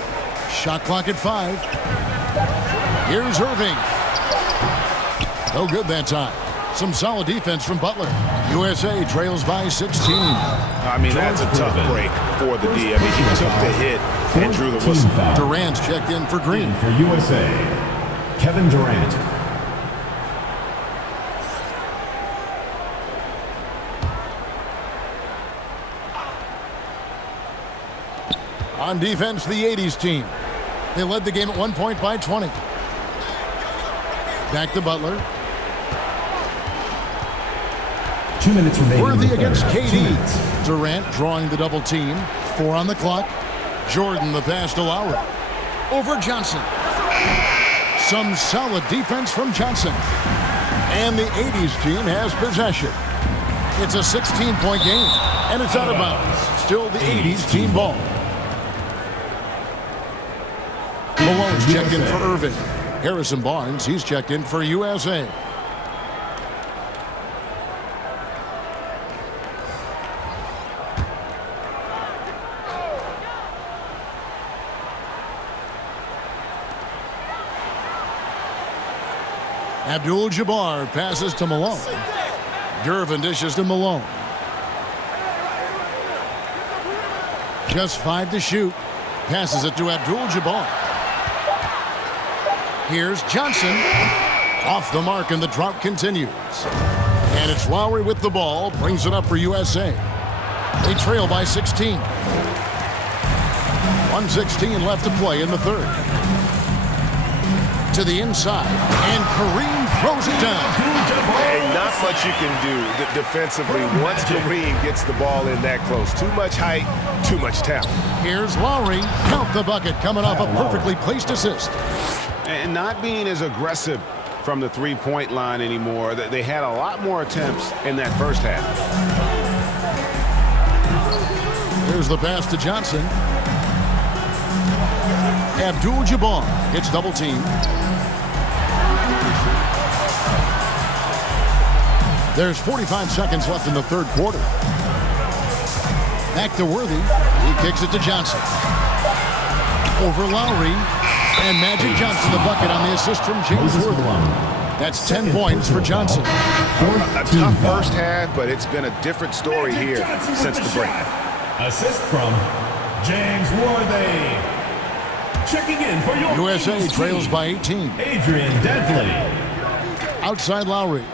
Shot clock at 5. Here's Irving. No good that time. Some solid defense from Butler. USA trails by 16. I mean, that's a tough break for the D. I mean, he took the hit and drew the whistle. Durant's checked in for Green. For USA, Kevin Durant. On defense, the 80s team. They led the game at 1 point by 20. Back to Butler. 2 minutes remaining. Worthy against KD. Durant drawing the double team. 4 on the clock. Jordan the pass to Lowry. Over Johnson. Some solid defense from Johnson. And the 80s team has possession. It's a 16-point game. And it's out of bounds. Still the 80s team ball. Malone's checked in for Irving. Harrison Barnes, he's checked in for USA. Abdul-Jabbar passes to Malone. Gervin dishes to Malone. Just 5 to shoot. Passes it to Abdul-Jabbar. Here's Johnson. Off the mark, and the drought continues. And it's Lowry with the ball. Brings it up for USA. They trail by 16. 1:16 left to play in the third. To the inside. And Kareem throws it down. And not much you can do defensively once Kareem gets the ball in that close. Too much height, too much talent. Here's Lowry. Count the bucket, coming off a perfectly placed assist. And not being as aggressive from the three-point line anymore. They had a lot more attempts in that first half. Here's the pass to Johnson. Abdul-Jabbar gets double-teamed. There's 45 seconds left in the third quarter. Back to Worthy. He kicks it to Johnson. Over Lowry. And Magic Johnson the bucket on the assist from James Worthy. That's 10 points for Johnson. A tough first half, but it's been a different story here since the break. Assist from James Worthy. Checking in for your USA trails by 18. Adrian Dantley. Outside Lowry.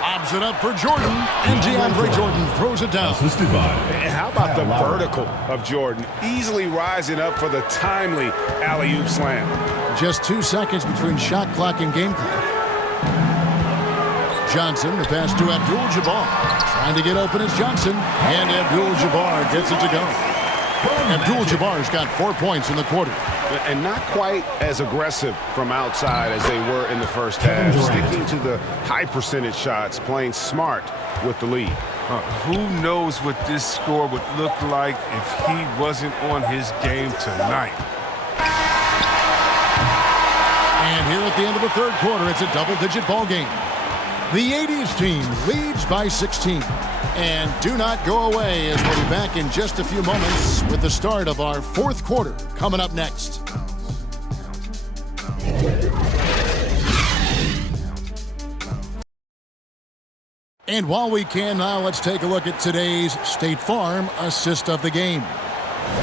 Lobs it up for Jordan. And DeAndre Jordan throws it down. Assisted by. And how about the vertical of Jordan? Easily rising up for the timely alley-oop slam. Just 2 seconds between shot clock and game clock. Johnson, the pass to Abdul-Jabbar. Trying to get open is Johnson. And Abdul-Jabbar gets it to go. Abdul-Jabbar's got 4 points in the quarter. And not quite as aggressive from outside as they were in the first half. Sticking to the high percentage shots, playing smart with the lead. Who knows what this score would look like if he wasn't on his game tonight. And here at the end of the third quarter, it's a double-digit ball game. The 80s team leads by 16. And do not go away, as we'll be back in just a few moments with the start of our fourth quarter coming up next. And while we can now, let's take a look at today's State Farm assist of the game.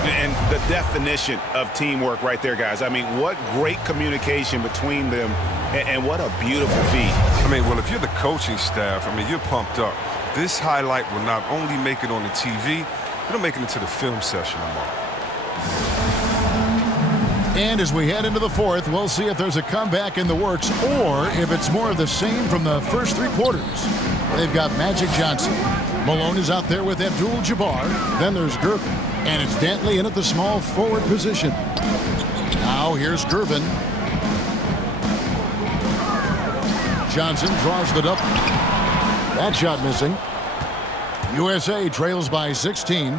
And the definition of teamwork right there, guys. I mean, what great communication between them, and what a beautiful feat. I mean, well, if you're the coaching staff, I mean, you're pumped up. This highlight will not only make it on the TV, it'll make it into the film session tomorrow. And as we head into the fourth, we'll see if there's a comeback in the works or if it's more of the same from the first 3 quarters. They've got Magic Johnson. Malone is out there with Abdul-Jabbar. Then there's Gervin. And it's Dantley in at the small forward position. Now here's Gervin. Johnson draws the double. That shot missing. USA trails by 16.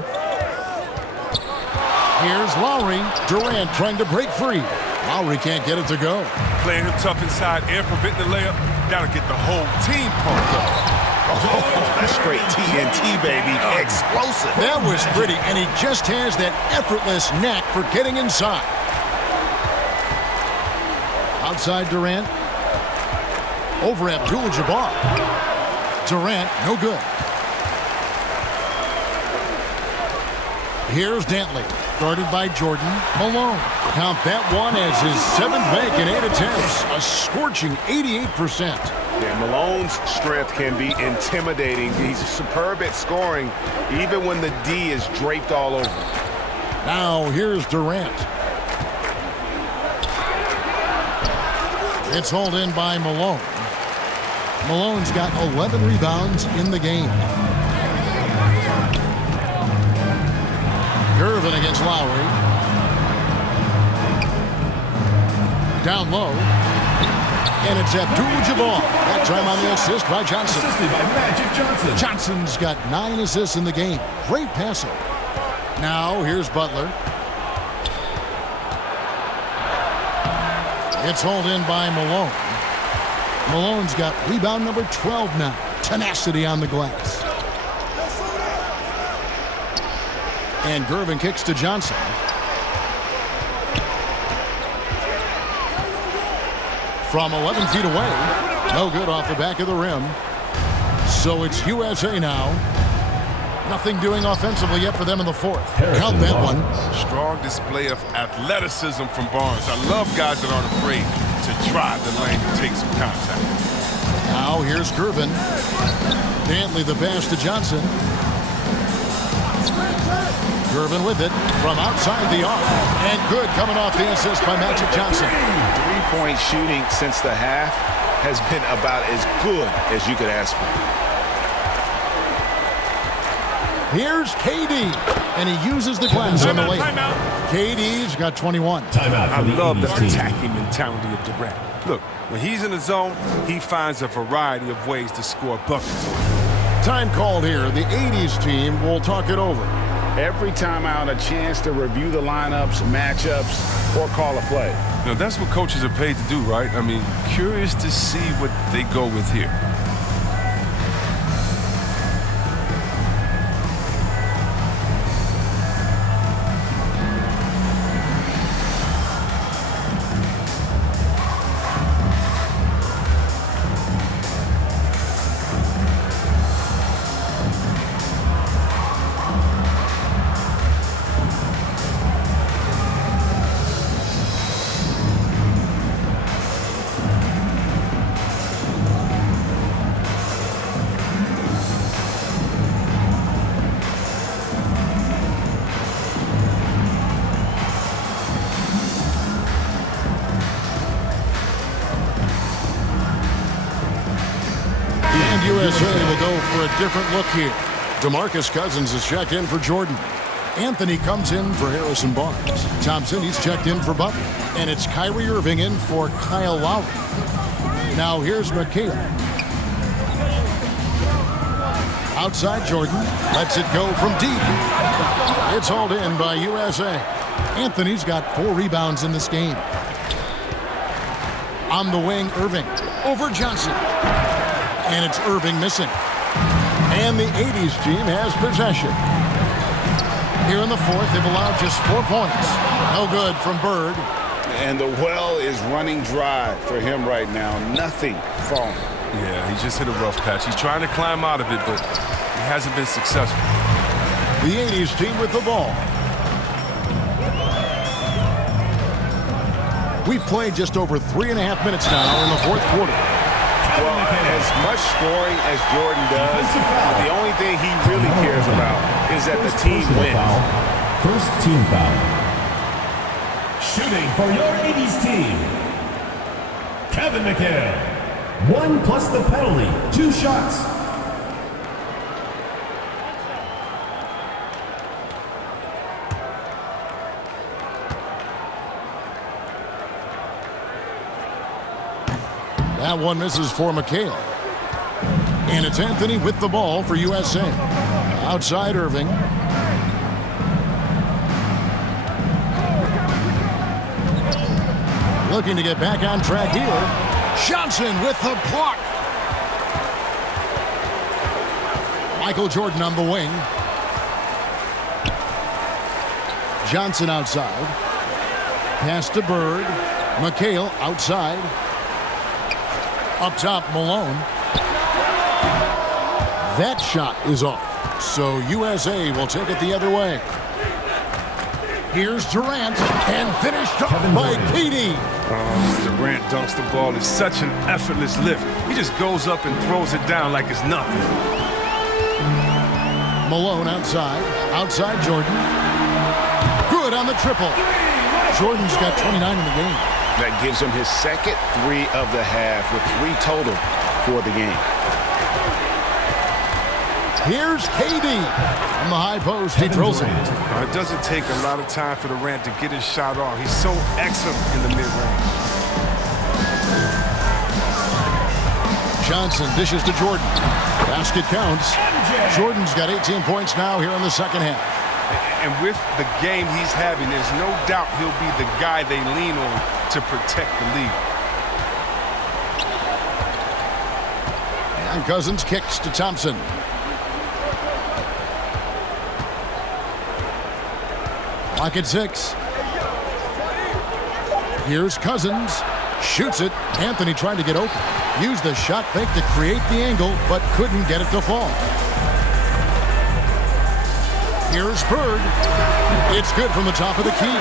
Here's Lowry. Durant trying to break free. Lowry can't get it to go. Playing him tough inside and prevent the layup. That'll get the whole team pumped up. Oh, that's straight TNT, baby. Explosive. That was pretty, and he just has that effortless knack for getting inside. Outside Durant. Over Abdul-Jabbar. Durant, no good. Here's Dantley, guarded by Jordan. Malone. Count that one as his 7th make in 8 attempts. A scorching 88%. Yeah, Malone's strength can be intimidating. He's superb at scoring, even when the D is draped all over. Now here's Durant. It's hauled in by Malone. Malone's got 11 rebounds in the game. Gervin against Lowry. Down low. And it's Abdul-Jabbar. That time on the assist by Johnson. Assisted by Magic Johnson. Johnson's got 9 assists in the game. Great passing. Now here's Butler. It's hauled in by Malone. Malone's got rebound number 12 now. Tenacity on the glass. And Gervin kicks to Johnson. from 11 feet away. No good off the back of the rim. So it's USA now. Nothing doing offensively yet for them in the fourth. Count that one. Strong display of athleticism from Barnes. I love guys that aren't afraid to drive the lane and take some contact. Now here's Gervin. Dantley the pass to Johnson. Gervin with it from outside the arc. And good coming off the assist by Magic Johnson. Three-point shooting since the half has been about as good as you could ask for. Here's KD, and he uses the glass on the layup. KD's got 21. I love the attacking mentality of Durant. Look, when he's in the zone, he finds a variety of ways to score buckets. Time called here. The 80s team will talk it over. Every time out, a chance to review the lineups, matchups, or call a play. Now, that's what coaches are paid to do, right? I mean, curious to see what they go with here. USA will go for a different look here. DeMarcus Cousins is checked in for Jordan. Anthony comes in for Harrison Barnes. Thompson, he's checked in for Butler. And it's Kyrie Irving in for Kyle Lowry. Now here's McHale. Outside Jordan. Lets it go from deep. It's hauled in by USA. Anthony's got 4 rebounds in this game. On the wing, Irving. Over Johnson. And it's Irving missing. And the 80s team has possession. Here in the fourth, they've allowed just 4 points. No good from Bird. And the well is running dry for him right now. Nothing falling. Yeah, he just hit a rough patch. He's trying to climb out of it, but he hasn't been successful. The 80s team with the ball. We've played just over 3.5 minutes now in the fourth quarter. Well, as much scoring as Jordan does, the only thing he really cares about is that the team wins. First team foul. Shooting for your 80s team, Kevin McHale. 1 plus the penalty. 2 shots. That one misses for McHale. And it's Anthony with the ball for USA. Outside Irving. Looking to get back on track here. Johnson with the block. Michael Jordan on the wing. Johnson outside. Pass to Bird. McHale outside. Up top, Malone. That shot is off. So USA will take it the other way. Here's Durant, and finished off by KD. Durant dunks the ball. It's such an effortless lift. He just goes up and throws it down like it's nothing. Malone outside. Outside Jordan. Good on the triple. Jordan's got 29 in the game. That gives him his second 3 of the half with 3 total for the game. Here's KD. On the high post, he drills it. It doesn't take a lot of time for Durant to get his shot off. He's so excellent in the mid-range. Johnson dishes to Jordan. Basket counts. Jordan's got 18 points now here in the second half. And with the game he's having, there's no doubt he'll be the guy they lean on to protect the lead. And Cousins kicks to Thompson. Clock at 6. Here's Cousins. Shoots it. Anthony trying to get open. Used the shot fake to create the angle, but couldn't get it to fall. Here's Bird. It's good from the top of the key.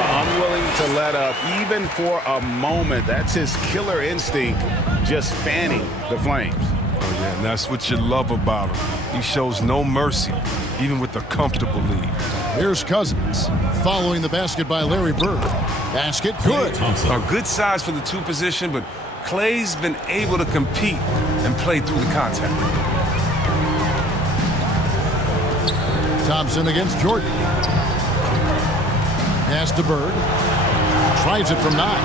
Unwilling to let up even for a moment. That's his killer instinct, just fanning the flames. Oh, yeah, and that's what you love about him. He shows no mercy, even with a comfortable lead. Here's Cousins. Following the basket by Larry Bird. Basket good. A good size for the two position, but Clay's been able to compete and play through the contact. Thompson against Jordan. Pass to Bird. Tries it from 9.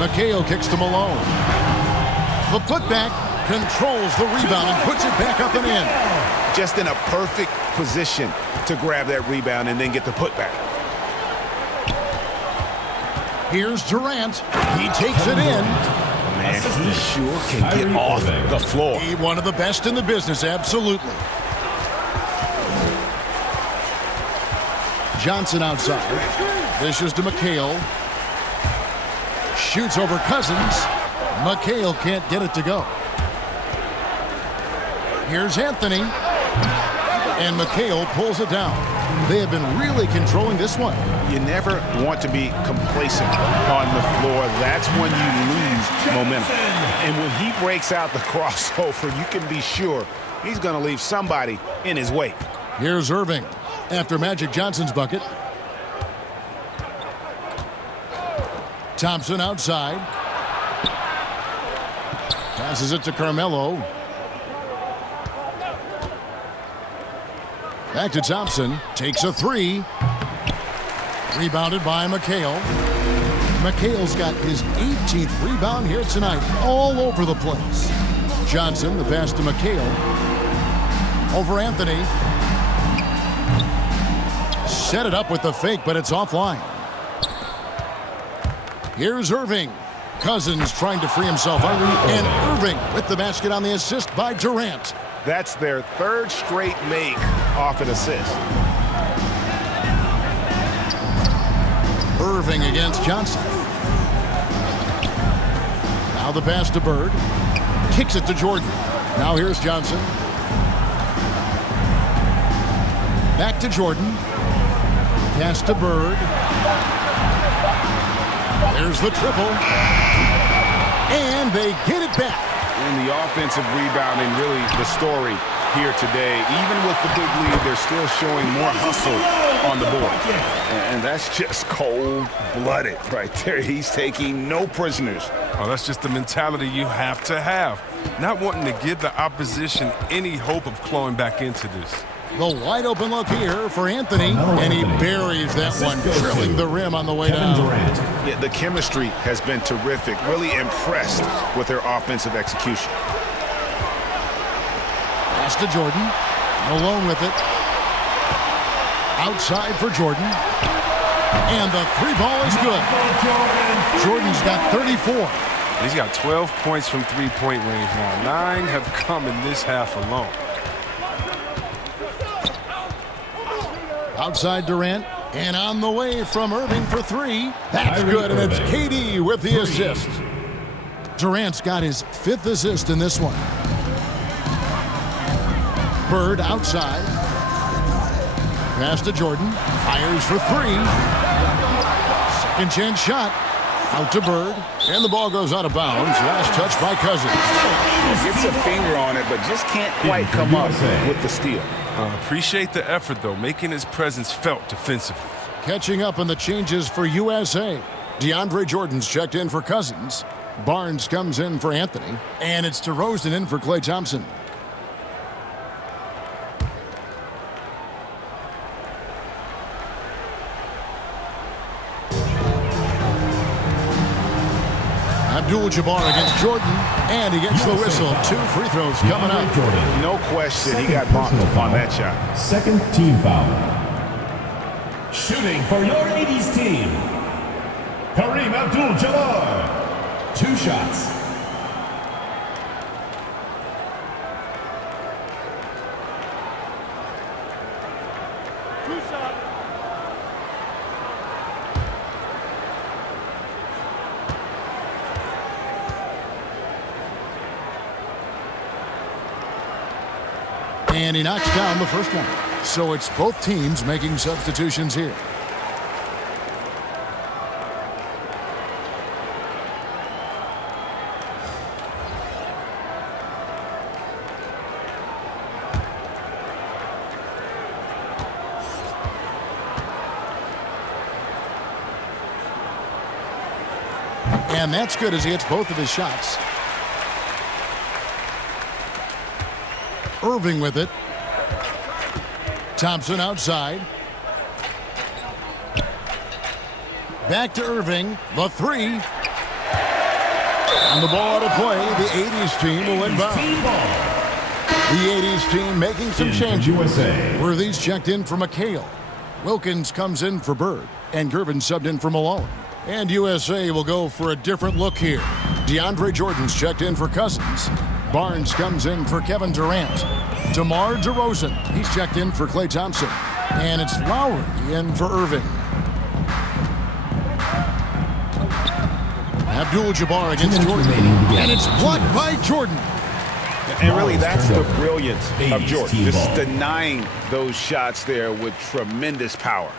McHale kicks to Malone. The putback controls the rebound and puts it back up and in. Just in a perfect position to grab that rebound and then get the putback. Here's Durant. He takes it in. Man, he sure can get off the floor. He one of the best in the business, absolutely. Johnson outside. Dishes to McHale. Shoots over Cousins. McHale can't get it to go. Here's Anthony. And McHale pulls it down. They have been really controlling this one. You never want to be complacent on the floor. That's when you lose momentum. And when he breaks out the crossover, you can be sure he's going to leave somebody in his wake. Here's Irving after Magic Johnson's bucket. Thompson outside. Passes it to Carmelo. Back to Thompson. Takes a 3. Rebounded by McHale. McHale's got his 18th rebound here tonight. All over the place. Johnson, the pass to McHale. Over Anthony. Set it up with the fake, but it's offline. Here's Irving. Cousins trying to free himself. And Irving with the basket on the assist by Durant. That's their 3rd straight make off an assist. Irving against Johnson. Now the pass to Bird. Kicks it to Jordan. Now here's Johnson. Back to Jordan. Pass to Bird. There's the triple. And they get it back. And the offensive rebounding, really the story here today. Even with the big lead, they're still showing more hustle on the board. And that's just cold-blooded right there. He's taking no prisoners. Oh, that's just the mentality you have to have. Not wanting to give the opposition any hope of clawing back into this. The wide open look here for Anthony, and he buries that one, drilling the rim on the way down. Yeah, the chemistry has been terrific. Really impressed with their offensive execution. Pass to Jordan. Malone with it. Outside for Jordan. And the 3 ball is good. Jordan's got 34. He's got 12 points from three-point range now. 9 have come in this half alone. Outside Durant, and on the way from Irving for 3. That's good, and it's KD with the assist. Durant's got his 5th assist in this one. Bird outside. Pass to Jordan. Fires for 3. Second chance shot. Out to Bird, and the ball goes out of bounds. Last touch by Cousins. Gets a finger on it, but just can't quite come up with the steal. Appreciate the effort, though, making his presence felt defensively. Catching up on the changes for USA. DeAndre Jordan's checked in for Cousins. Barnes comes in for Anthony. And it's DeRozan in for Klay Thompson. Abdul-Jabbar against Jordan, and he gets the whistle. 2 free throws coming up. No question, he got bumped on that shot. Second team foul. Shooting for your 80s team, Kareem Abdul-Jabbar. 2 shots. And he knocks down the first one. So it's both teams making substitutions here. And that's good as he hits both of his shots. Irving with it. Thompson outside. Back to Irving. The three. And the ball out of play. The 80s team will inbound. The 80s team making some changes. Worthy's checked in for McHale. Wilkins comes in for Bird. And Gervin subbed in for Malone. And USA will go for a different look here. DeAndre Jordan's checked in for Cousins. Barnes comes in for Kevin Durant. DeMar DeRozan, he's checked in for Klay Thompson. And it's Lowry in for Irving. Abdul-Jabbar against Jordan. And it's blocked by Jordan. And really, that's the brilliance of Jordan. Just denying those shots there with tremendous power.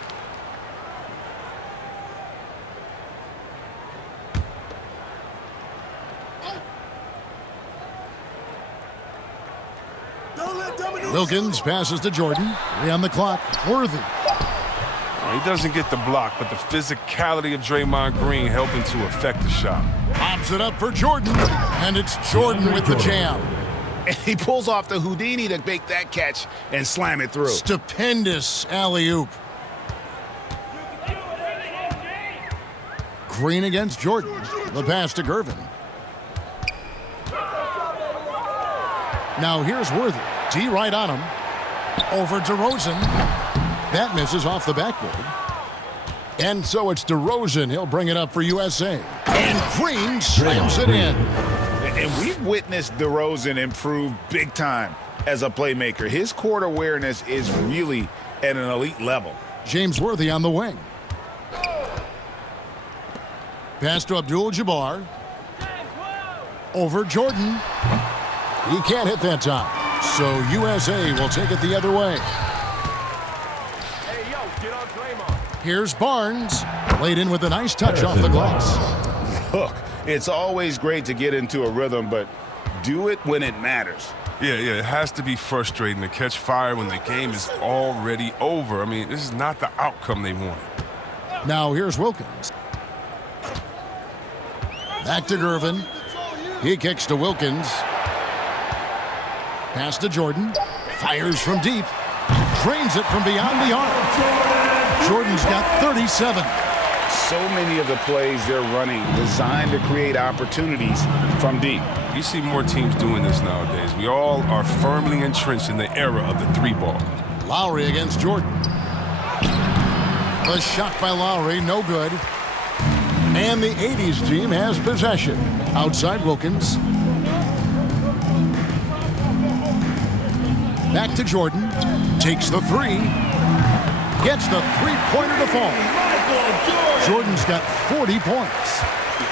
Wilkins passes to Jordan. 3 on the clock. Worthy. He doesn't get the block, but the physicality of Draymond Green helping to affect the shot. Pops it up for Jordan. And it's Jordan with the jam. And he pulls off the Houdini to make that catch and slam it through. Stupendous alley-oop. Green against Jordan. The pass to Gervin. Now here's Worthy. D right on him. Over DeRozan. That misses off the backboard. And so it's DeRozan. He'll bring it up for USA. And Green slams it in. And we've witnessed DeRozan improve big time as a playmaker. His court awareness is really at an elite level. James Worthy on the wing. Pass to Abdul-Jabbar. Over Jordan. He can't hit that time. So USA will take it the other way. Hey, yo, get on Draymond. Here's Barnes. Laid in with a nice touch off the glass. Look, it's always great to get into a rhythm, but do it when it matters. Yeah, it has to be frustrating to catch fire when the game is already over. I mean, this is not the outcome they wanted. Now here's Wilkins. Back to Gervin. He kicks to Wilkins. Pass to Jordan. Fires from deep. Drains it from beyond the arc. Jordan's got 37. So many of the plays they're running designed to create opportunities from deep. You see more teams doing this nowadays. We all are firmly entrenched in the era of the 3-ball. Lowry against Jordan. The shot by Lowry, no good. And the 80s team has possession. Outside Wilkins. Back to Jordan. Takes the three. Gets the three-pointer to fall. Jordan's got 40 points.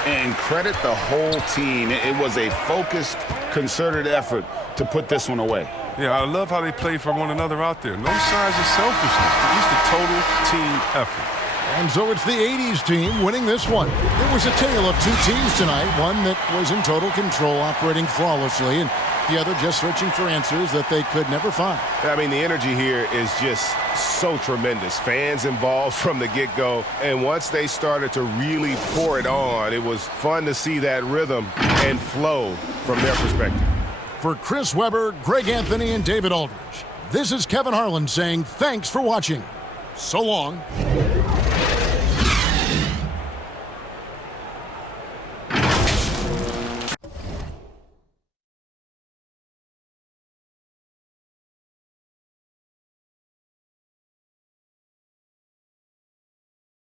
And credit the whole team. It was a focused, concerted effort to put this one away. Yeah, I love how they play for one another out there. No signs of selfishness. Just a total team effort. And so it's the 80s team winning this one. It was a tale of two teams tonight. One that was in total control, operating flawlessly, and the other just searching for answers that they could never find. I mean, the energy here is just so tremendous. Fans involved from the get-go, and once they started to really pour it on, it was fun to see that rhythm and flow from their perspective. For Chris Webber, Greg Anthony, and David Aldridge, this is Kevin Harlan saying thanks for watching. So long.